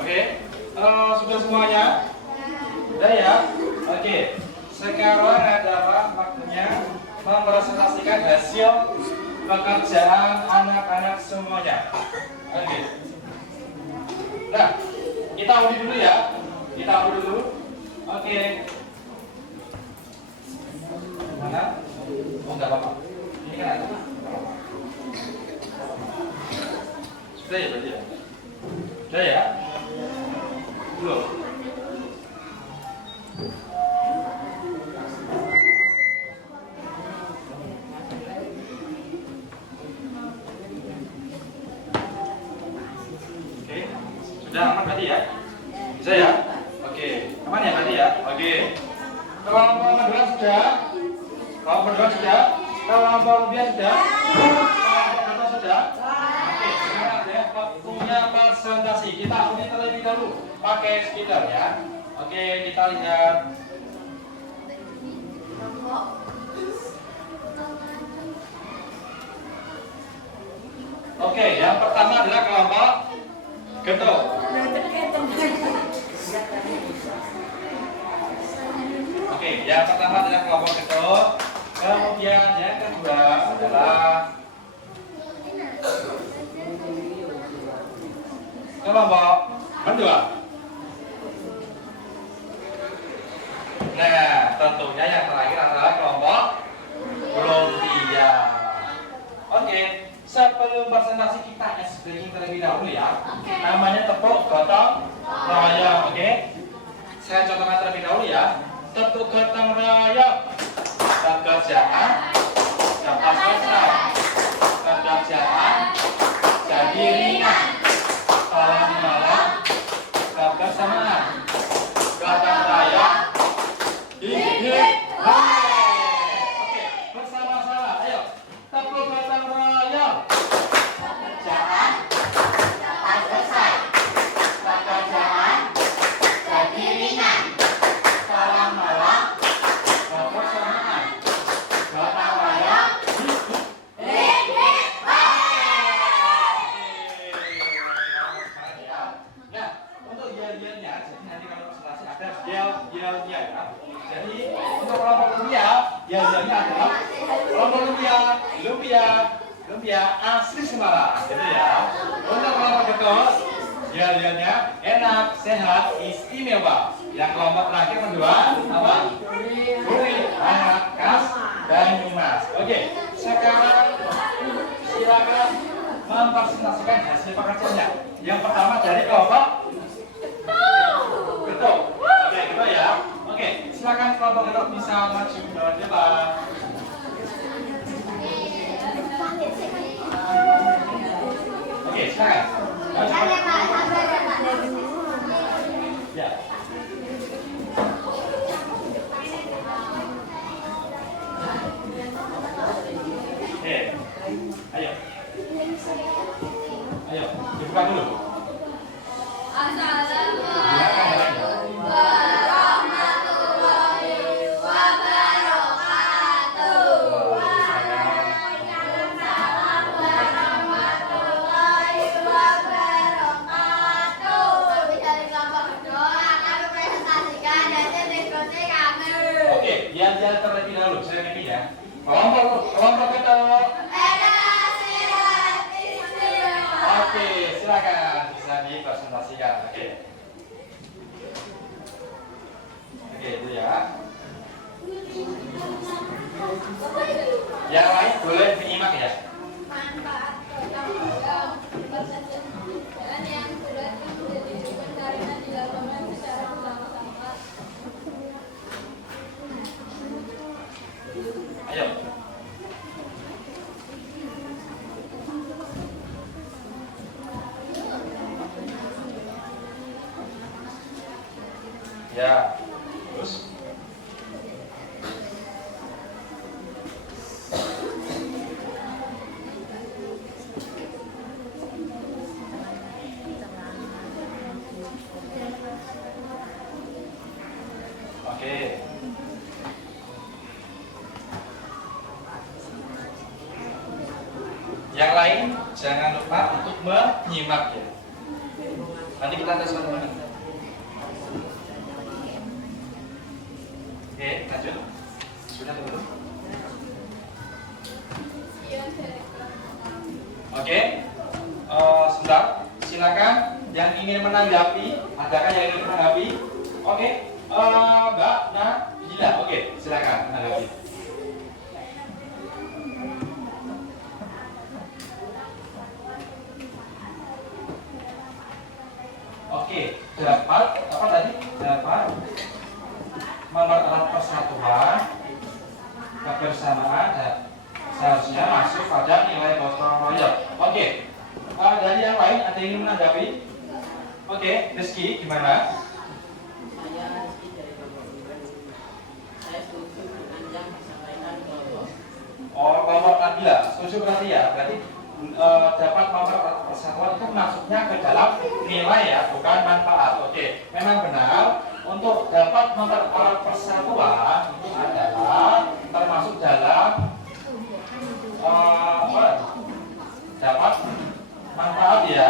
Oke, sudah semuanya? Udah ya? Oke, sekarang adalah waktunya mempresentasikan hasil pekerjaan anak-anak semuanya. Oke. Nah, kita undi dulu ya. Kita undi dulu. Oke. Oh, nggak apa-apa. Ini kan ada. Sudah ya berarti ya? Sudah ya? Belum? Oke, sudah aman berarti ya? Bisa ya? Oke, aman ya berarti ya? Oke. Kelompok kedua sudah? Kelompok kedua sudah? Kelompok kemudian sudah? Kelompok kedua sudah? Oke, sekarang ya waktunya presentasi. Kita uji terlebih dahulu pakai speaker ya. Oke, kita lihat. Oke, yang pertama adalah kelompok getuk. Oke, yang pertama adalah kelompok getuk. Kemudian yang kedua adalah kelompok mendua. Nah, tentunya yang terakhir adalah kelompok lumpia. Oke, sebelum presentasi kita explaining terlebih dahulu ya. Namanya tepuk gotong royong. Oke, saya contohkan terlebih dahulu ya. Tepuk gotong royong. Pekerjaan dapat selesai. Pekerjaan jadi ringan. Salam malam kebersamaan. Gotong royong. Hip Oke, bersama-sama. Ayo, tepuk gotong royong. Pekerjaan dapat selesai. Pekerjaan jadi ringan. Salam malam kebersamaan. Gotong royong. Nah, untuk yel-yelnya, jadi nanti kalau presentasi ada yel-yelnya ya. Jadi untuk kelompok lumpia, yel-yelnya adalah kelompok lumpia asli Semarang, gitu ya. Untuk kelompok getuk, yel-yelnya enak, sehat, istimewa. Yang kelompok terakhir kedua, apa? Gurih, hangat, khas, Banyumas. Oke, sekarang silakan mempresentasikan hasil pekerjaannya. Yang pertama dari kelompok getuk. Oke, gitu ya. Oke, silakan kelompok getuk bisa maju ke depan. Oke, silakan. Ya. Oke, ayo. Ayo, dibuka dulu. Assalamualaikum warahmatullahi wabarakatuh. Waalaikumsalam warahmatullahi wabarakatuh. Dari kelompok kedua akan mempresentasikan hasil diskusi kami. Oke, yang terlebih dahulu, saya ini ya. Kelompok getuk. Oke, silakan bisa dipresentasikan. Oke, itu ya. Yang lain boleh menyimak ya. Manfaat gotong royong dan yang sulit menjadi pencarian dilakukan secara bersama-sama. Ayo. Ya, terus. Oke. Yang lain jangan lupa untuk menyimak ya. Nanti kita tes bareng-bareng. Oke, lanjut. Sudah dulu. Oke. Sebentar. Silakan yang ingin menanggapi. Adakah yang ingin menanggapi? Oke. Mbak Nabila. Oke, silakan menanggapi. kebersamaan dan seharusnya masuk pada nilai gotong royong. Oke. Dari yang lain ada yang ingin menanggapi? Oke, Rizky gimana? Saya Rizky dari kelompok 9. Saya setuju dengan yang disampaikan kelompok. Oh, kelompok Nabila, setuju berarti ya? Berarti dapat mempererat persatuan itu maksudnya ke dalam nilai ya, bukan manfaat. Oke, memang benar. Untuk dapat mempererat persatuan itu adalah termasuk dalam dapat manfaat ya,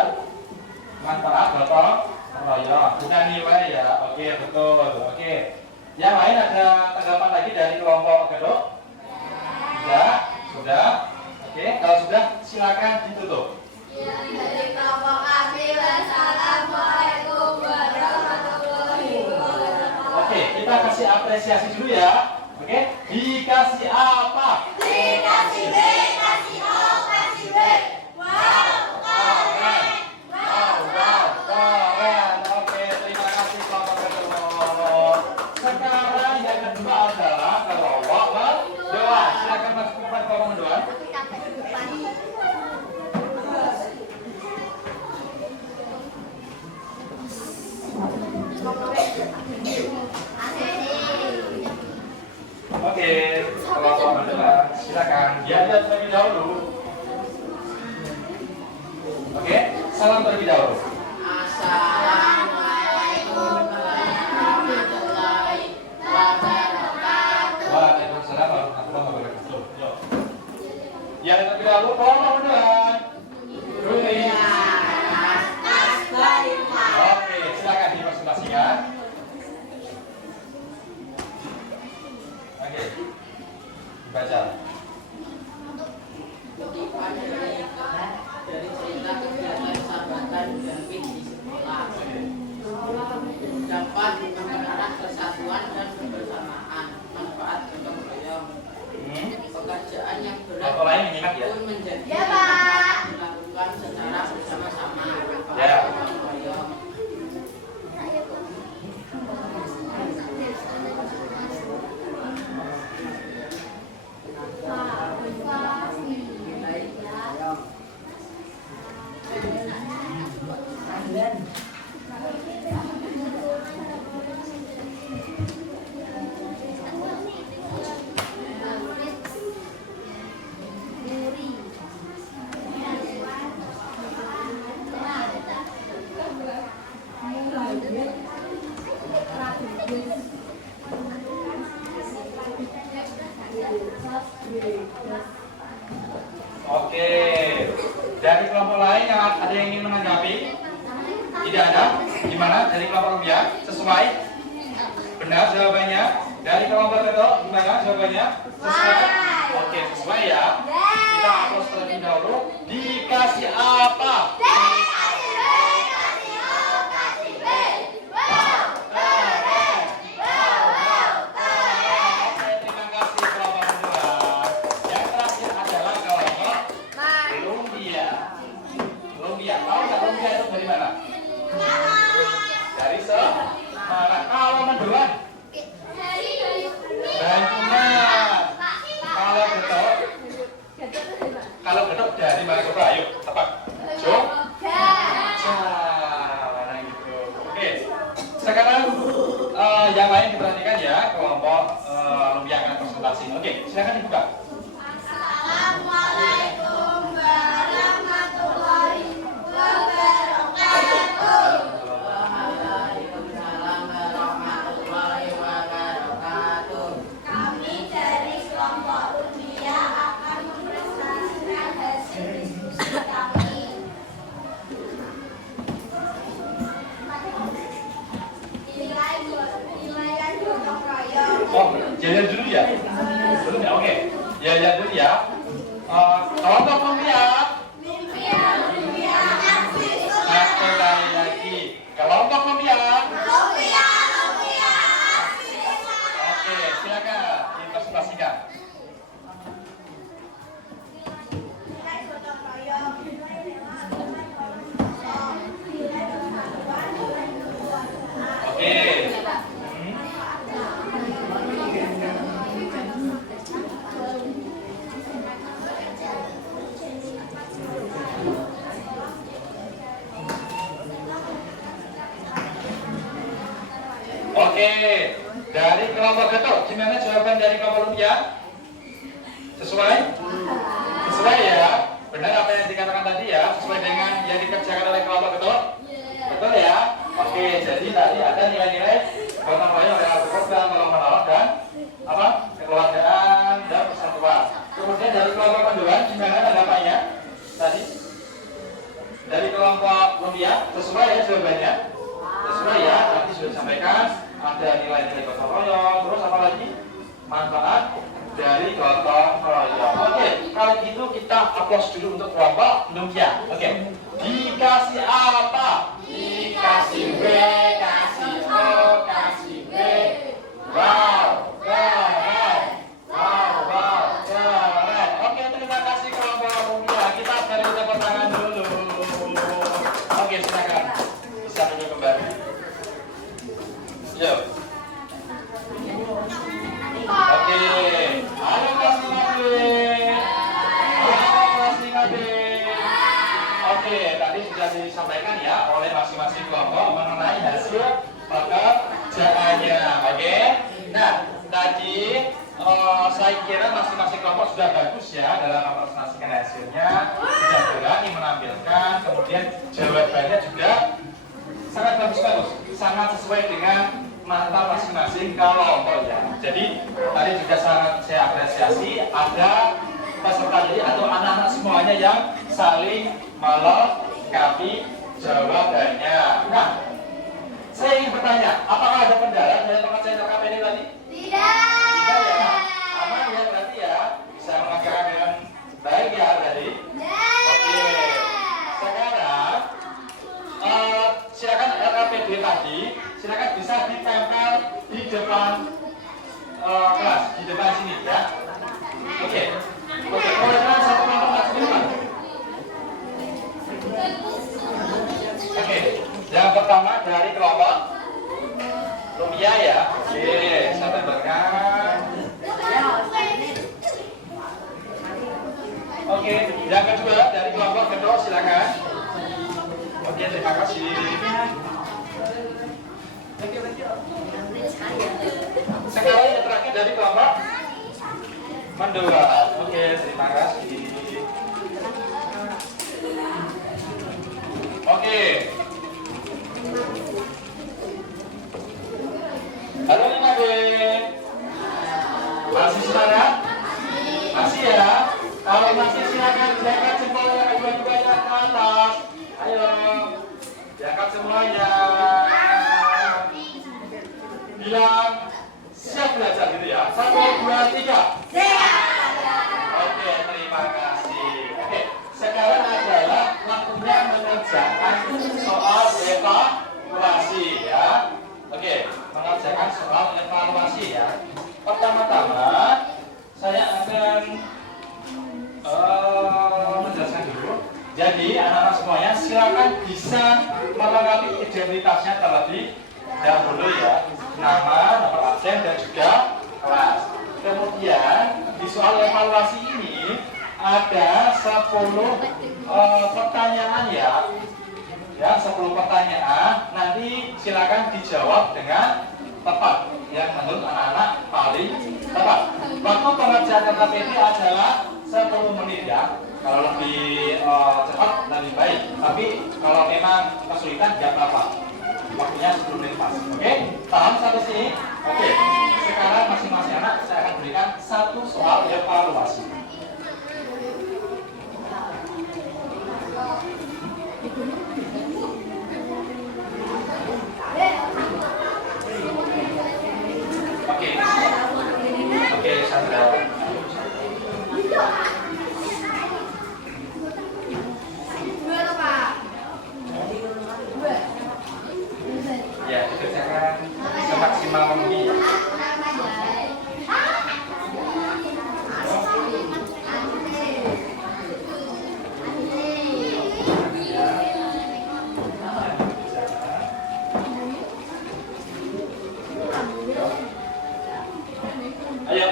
manfaat gotong royong, bukan nilai ya. Oke, betul. Oke, yang lain ada tanggapan lagi dari kelompok kedok? Sudah. Oke, kalau sudah silakan ditutup. Dari kelompok kami, wassalamualaikum warahmatullahi wabarakatuh. Oke, kita kasih apresiasi dulu ya. Oke, dikasih apa? Dikasih B, kasih O, kasih B. Wow, keren. Keren. Oke, terima kasih kelompok kedua. Sekarang yang kedua adalah kelompok kedua. Silakan masuk ke kelompok kedua. Oke, kelompok kedua. Silakan diajak terlebih dahulu. Oke, salam terlebih dahulu. Assalamualaikum warahmatullahi wabarakatuh. Waalaikumsalam warahmatullahi wabarakatuh. Yuk. Yang terlebih dahulu kelompok kedua. Ruli. Oke, silakan dipresentasikan. Oke, dibaca. Kutipan dari cerita kegiatan sahabatan David di sekolah dapat mempererat persatuan dan kebersamaan, manfaat gotong royong. Pekerjaan yang berat Contoh lain menyimak ya. pun menjadi Ya, Pak. dilakukan secara bersama-sama, manfaat Ya. gotong royong. Oke, dari kelompok lain yang ada yang ingin menanggapi? Tidak ada? Gimana? Dari kelompok rupiah? Sesuai? Benar jawabannya? Dari kelompok kedok? Gimana jawabannya? Sesuai? Oke, sesuai ya. Kita hapus terlebih dahulu. Dikasih apa? Oke, terima kasih kelompok kedua. Yang terakhir adalah kelompok lumpia. Lumpia, tahu nggak lumpia itu dari mana? Dari Semarang. Kalau mendoan, Banyumas. Kalau gedok dari mana? Coba ayo, tebak. Jogja. Nah, gitu. Oke. Sekarang yang lain diperhatikan ya, kelompok lumpia akan presentasi. Oke, silakan dibuka. Assalamualaikum warahmatullahi wabarakatuh. Waalaikumsalam warahmatullahi wabarakatuh. Kami dari kelompok Rudia akan mempresentasikan hasil diskusi kami. Nilai gotong royong. Oh, jalan dulu ya? Belum ya? Oke. Jalan dulu ya. Kelompok lumpia. Satu kali lagi. Kelompok lumpia. Oke, silakan dipresentasikan. Oke. Sesuai? Sesuai ya. Benar apa yang dikatakan tadi ya, sesuai dengan yang dikerjakan oleh kelompok, betul? Betul ya. Oke, jadi tadi ada nilai-nilai gotong royong, program, tolong menolong dan apa? Kekeluargaan dan persatuan. Kemudian dari kelompok panduan gimana tanggapannya tadi? Dari kelompok Lumbia sesuai ya jawabannya? Sesuai ya. Tadi sudah disampaikan ada nilai-nilai gotong royong, terus apa lagi? Manfaat dari gotong royong. Oke, kalau gitu kita aplaus dulu untuk kelompok Lumbia. Oke. Dikasih apa? Dikasih W, kasih O, kasih B. Wow, keren. Wow, keren. Oke, terima kasih kelompok Lumbia. Kita beri tepuk tangan dulu. Oke, silakan. Bisa duduk kembali. Yuk. Oke, halo kelas 5B. Halo kelas 5B. Oke, tadi sudah disampaikan ya oleh masing-masing kelompok mengenai hasil pekerjaannya. Oke. Nah, tadi saya kira masing-masing kelompok sudah bagus ya dalam mempresentasikan hasilnya, sudah berani menampilkan, kemudian jawabannya juga sangat bagus-bagus, sangat sesuai dengan mata masing-masing kelompok ya. Jadi tadi juga sangat saya apresiasi ada peserta jadi atau anak-anak semuanya yang saling melengkapi jawabannya. Nah, saya ingin bertanya, apakah ada kendala dari pengerjaan KPD tadi? Tidak ya, aman ya berarti ya, bisa mengerjakan dengan baik ya berarti. Oke, sekarang silakan LKPD tadi, silakan bisa ditempel di depan kelas, di depan sini ya. Oke, boleh satu kelompok nggak sendiri Pak? Oke, yang pertama dari kelompok Lumbia ya. Oke, saya tempelkan. Oke, yang kedua dari kelompok kedua silakan. Oke, terima kasih. Sekarang yang terakhir dari kelompok Mandura. Oke, terima kasih. Oke. Halo 5B. Masih semangat? Masih ya? Kalau masih silakan diangkat jempolnya kedua-duanya ke atas. Ayo, diangkat semuanya. Bilang siap belajar gitu ya. 1, 2, 3. Oke, terima kasih. Oke, sekarang adalah waktunya mengerjakan soal evaluasi ya. Oke, mengerjakan soal evaluasi ya. Pertama-tama saya akan menjelaskan dulu. Jadi anak-anak semuanya silakan bisa melengkapi identitasnya terlebih dahulu ya. Nama, nomor absen dan juga kelas. Kemudian di soal evaluasi ini ada 10 pertanyaan ya. Ya, 10 pertanyaan. Nanti silakan dijawab dengan tepat yang menurut anak-anak paling tepat. Waktu pengerjaan KPD adalah 10 menit ya. Kalau lebih cepat lebih baik. Tapi kalau memang kesulitan nggak apa-apa. Waktunya 10 menit pas. Oke? Paham sampai sini? Oke. Sekarang masing-masing anak saya akan berikan satu soal evaluasi. Oke. Oke, Sandra. Ya, dikerjakan semaksimal mungkin. Ayo,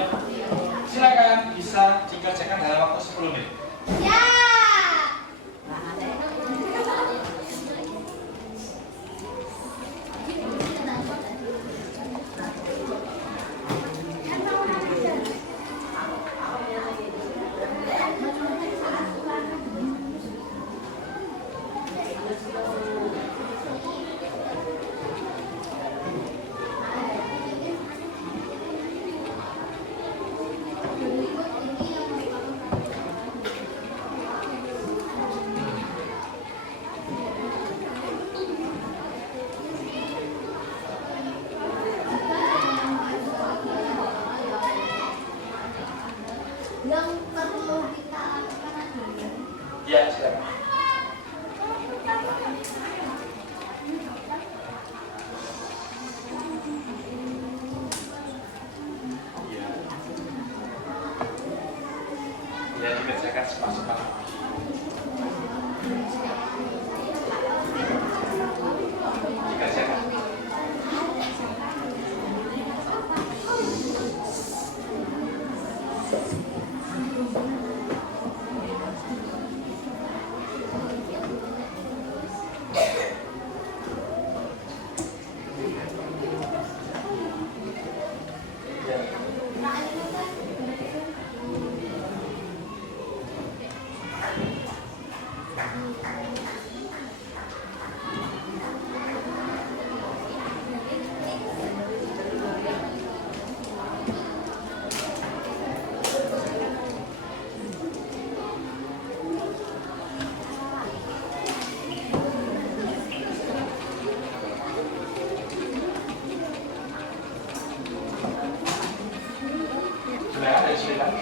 silakan bisa dikerjakan dalam waktu 10 menit. Yang perlu kita lakukan adalah Ya, silakan. Iya. Ya, dikerjakan semaksimal mungkin. Dikerjakan. Silakan dari silakan.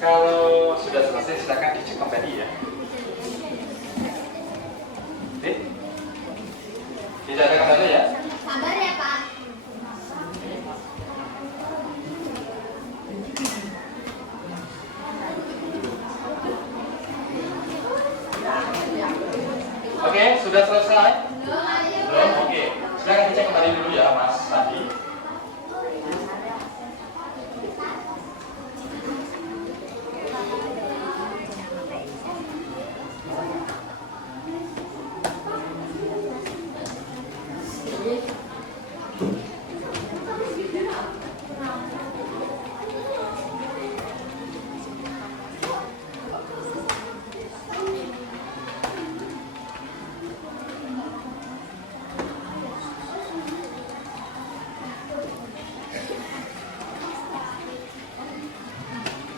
Kalau sudah selesai, silakan dicek kembali ya. Oke? Tidak ada kendala ya? sabar ya Pak. Oke, sudah selesai? Belum ayo. Belum? Oke. Silakan dicek kembali dulu ya, Mas Sandi.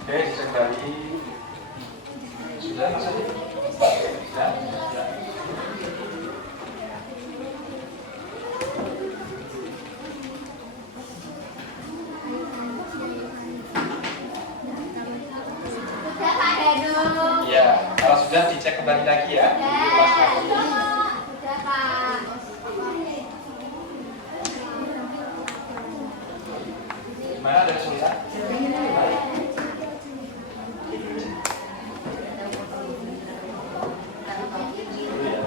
Oke, dicek kembali. Sudah, Mas Sandi? Sudah? Ya. Sudah Pak Danu. Ya, kalau sudah dicek kembali lagi ya. Diulas lagi. Sudah Pak. Gimana, ada kesulitan? Dulu ya.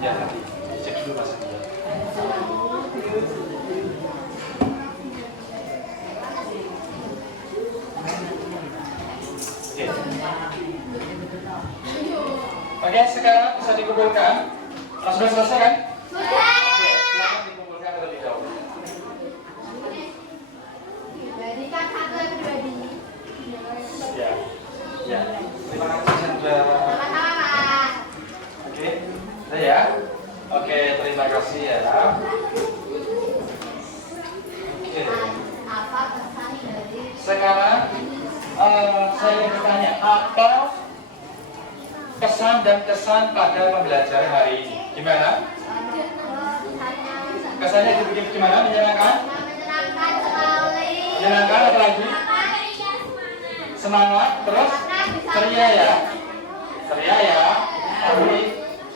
Ya, nanti dicek dulu Mas Sandi ya. Oke. Oke, sekarang bisa dikumpulkan. Sudah selesai kan? Sudah. Oke, silakan dikumpulkan terlebih dahulu. Jadikan satu yang pribadi. Ya. Ya. Terima kasih Sandra. Sama-sama Pak. Oke. Sudah ya? Oke, terima kasih ya. Oke. Apa pesan dari Sekarang saya ingin bertanya, apa pesan pengalaman dan kesan pada pembelajaran hari ini. Gimana? Kesannya itu gimana? Menyenangkan? Menyenangkan sekali. Menyenangkan apa lagi? Semangat, terus ceria ya. Ceria ya. Tapi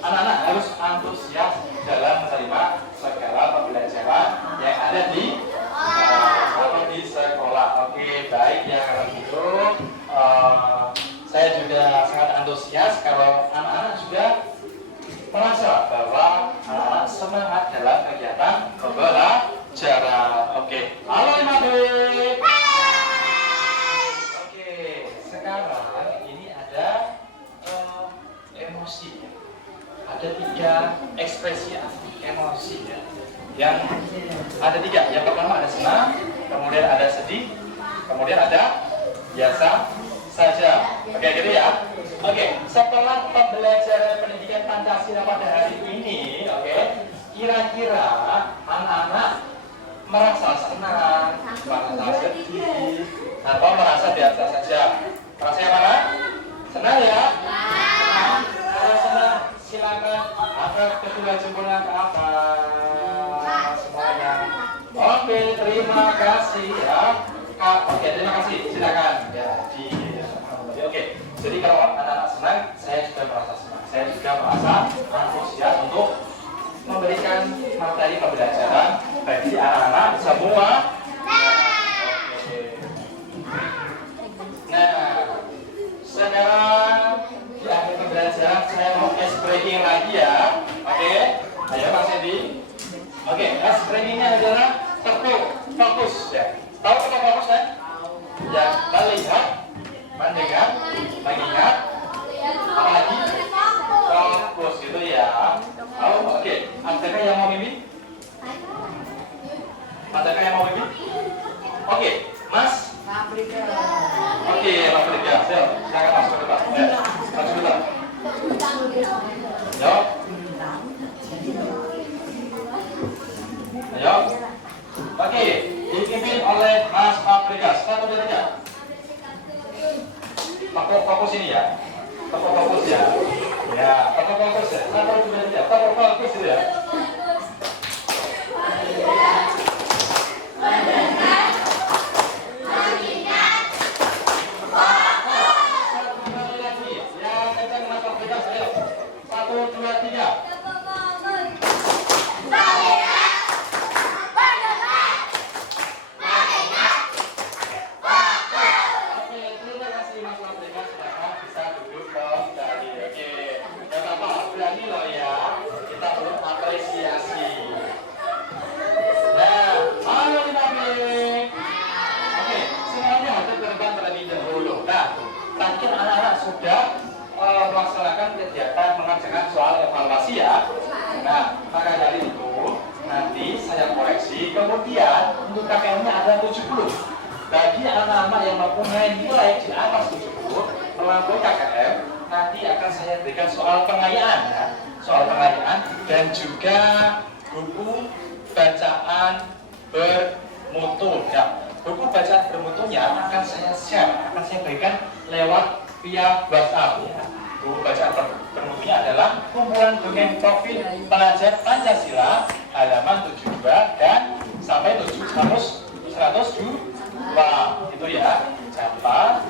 anak-anak harus antusias dalam menerima segala pembelajaran yang ada di sekolah. Oke, baik ya kalau gitu. Saya juga sangat antusias kalau anak-anak juga merasa bahwa anak-anak semangat dalam kegiatan pembelajaran. Oke, halo 5B. Oke, sekarang ini ada emosi ya. Ada 3 ekspresi emosi ya. Yang ada 3. Yang pertama ada senang, kemudian ada sedih, kemudian ada biasa saja. Oke, gitu ya. Oke, setelah pembelajaran pendidikan Pancasila pada hari ini, oke, kira-kira anak-anak merasa senang, merasa sedih, atau merasa biasa saja? Merasa yang mana? Senang ya? Senang. Kalau senang, silakan angkat kedua jempolnya ke atas semuanya. Oke, terima kasih ya. Kak, oke, terima kasih. Silakan. Ya, oke. Jadi kalau anak-anak senang, saya juga merasa senang. Saya juga merasa antusias untuk memberikan materi pembelajaran bagi anak-anak semua. Oke. Nah, sekarang di akhir pembelajaran saya mau ice breaking lagi ya. Oke, ayo Mas Edi. Oke, ice breakingnya adalah tepuk fokus ya. Tahu tepuk fokus kan? Ya, melihat, mendengar, mengingat, apalagi fokus gitu ya. Oh, oke. Adakah yang mau mimpi? Adakah yang mau mimpi? Oke, Mas. Oke, Mas Rika. Silakan Mas ke depan. Mas ke depan. Ayo. Ayo. Oke, dipimpin oleh Mas Paprikas. 1, 2, 3. Fokus ini ya. Fokus ya. Ya, fokus ya. 1, 2, 3. Fokus ya. Sudah melaksanakan kegiatan mengerjakan soal evaluasi ya. Nah, maka dari itu nanti saya koreksi. Kemudian untuk KKM-nya ada 70. Bagi anak-anak yang mempunyai nilai di atas 70 melalui KKM, nanti akan saya berikan soal pengayaan ya. Soal pengayaan dan juga buku bacaan bermutu ya. Buku bacaan bermutunya akan saya share, akan saya berikan lewat via WhatsApp ya. Buku bacaan bermutunya adalah kumpulan dongeng profil pelajar Pancasila halaman 72 dan sampai 102 itu ya. Jangan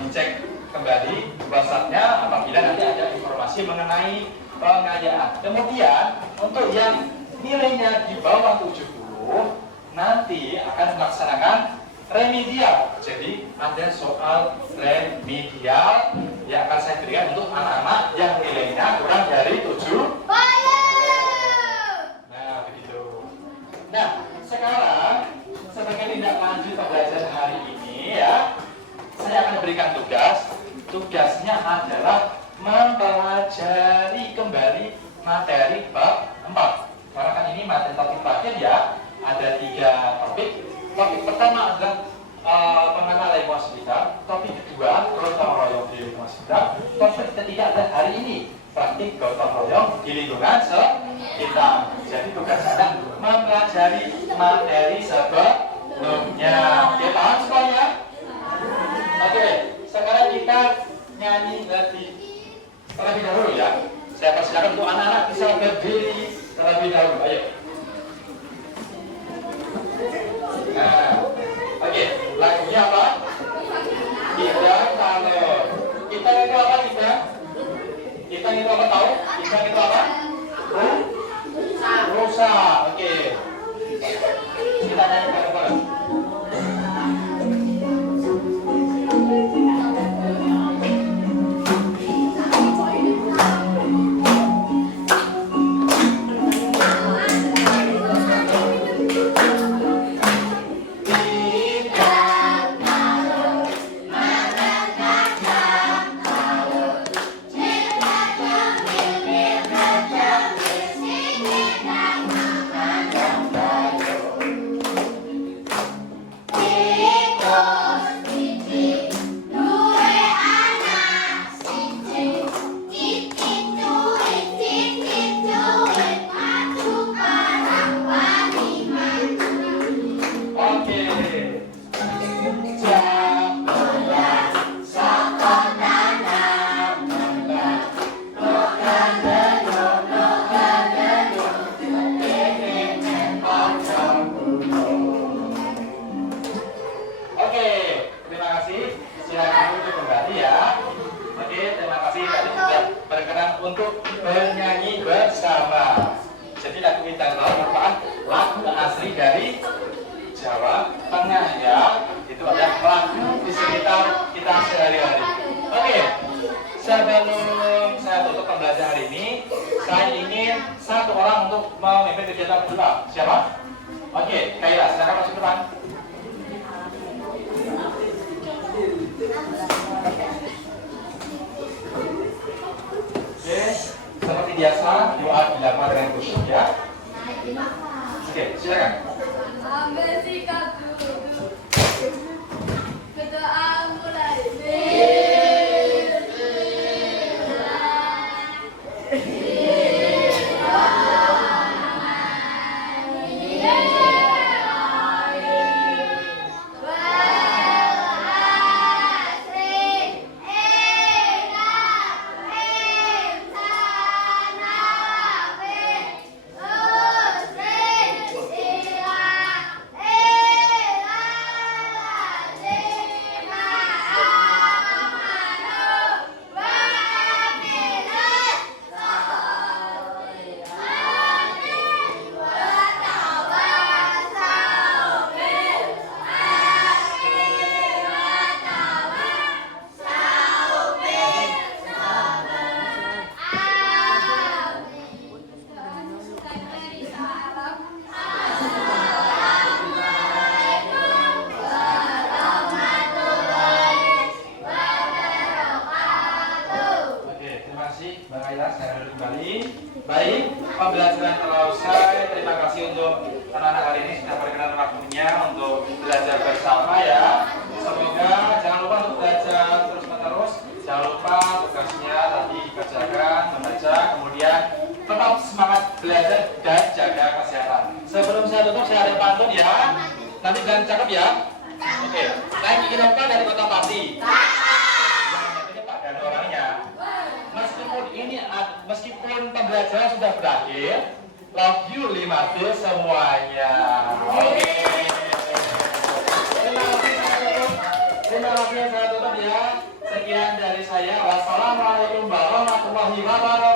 dicek kembali WhatsApp-nya apabila nanti ada informasi mengenai pengayaan. Kemudian untuk yang nilainya di bawah 70 nanti akan melaksanakan remedial. Jadi ada soal remedial yang akan saya berikan untuk anak-anak yang nilainya kurang dari 7. Nah, begitu. Nah, sekarang sebagai tindak lanjut pembelajaran hari ini ya, saya akan berikan tugas. Tugasnya adalah mempelajari kembali materi bab 4. Karena kan ini materi topik terakhir ya. Ada 3 topik. Topik pertama adalah pengenalan lingkungan sekitar. Topik kedua gotong royong di lingkungan sekitar. Topik ketiga adalah hari ini praktik gotong royong di lingkungan sekitar. Jadi tugas saya mempelajari materi sebelumnya. Oke, paham semuanya? Oke, sekarang kita nyanyi lebih terlebih dahulu ya. Saya persilakan untuk anak-anak bisa berdiri terlebih dahulu. Ayo. Nah, oke. Lagunya apa? Kita kalau kita itu apa kita? Kita itu apa tahu? Kita itu apa? Rusa. Oke. Kita nyanyi bareng-bareng. Untuk bernyanyi bersama. Jadi lagu kita merupakan lagu asli dari Jawa Tengah ya. Itu adalah lagu di sekitar kita sehari-hari. Oke, sebelum saya tutup pembelajaran hari ini, saya ingin satu orang untuk memimpin kegiatan kedua. Siapa? Oke, Kaila, silakan masuk depan. Oke, seperti biasa doa dilakukan dengan khusyuk ya. Oke, silakan. Ambil sikap duduk. Berdoa mulai. Baik, pembelajaran telah usai. Terima kasih untuk anak-anak hari ini sudah berkenan waktunya untuk belajar bersama ya. Semoga jangan lupa untuk belajar terus-menerus. Jangan lupa tugasnya tadi dikerjakan, membaca, kemudian tetap semangat belajar dan jaga kesehatan. Sebelum saya tutup, saya ada pantun ya. Nanti jangan cakep ya. Oke, saya ingin apa dari Kota Pati? Ini Pak dan orangnya. Meskipun pembelajaran sudah berakhir, love you 5D semuanya. Oke. Terima kasih saya tutup ya. Sekian dari saya. Wassalamualaikum warahmatullahi wabarakatuh.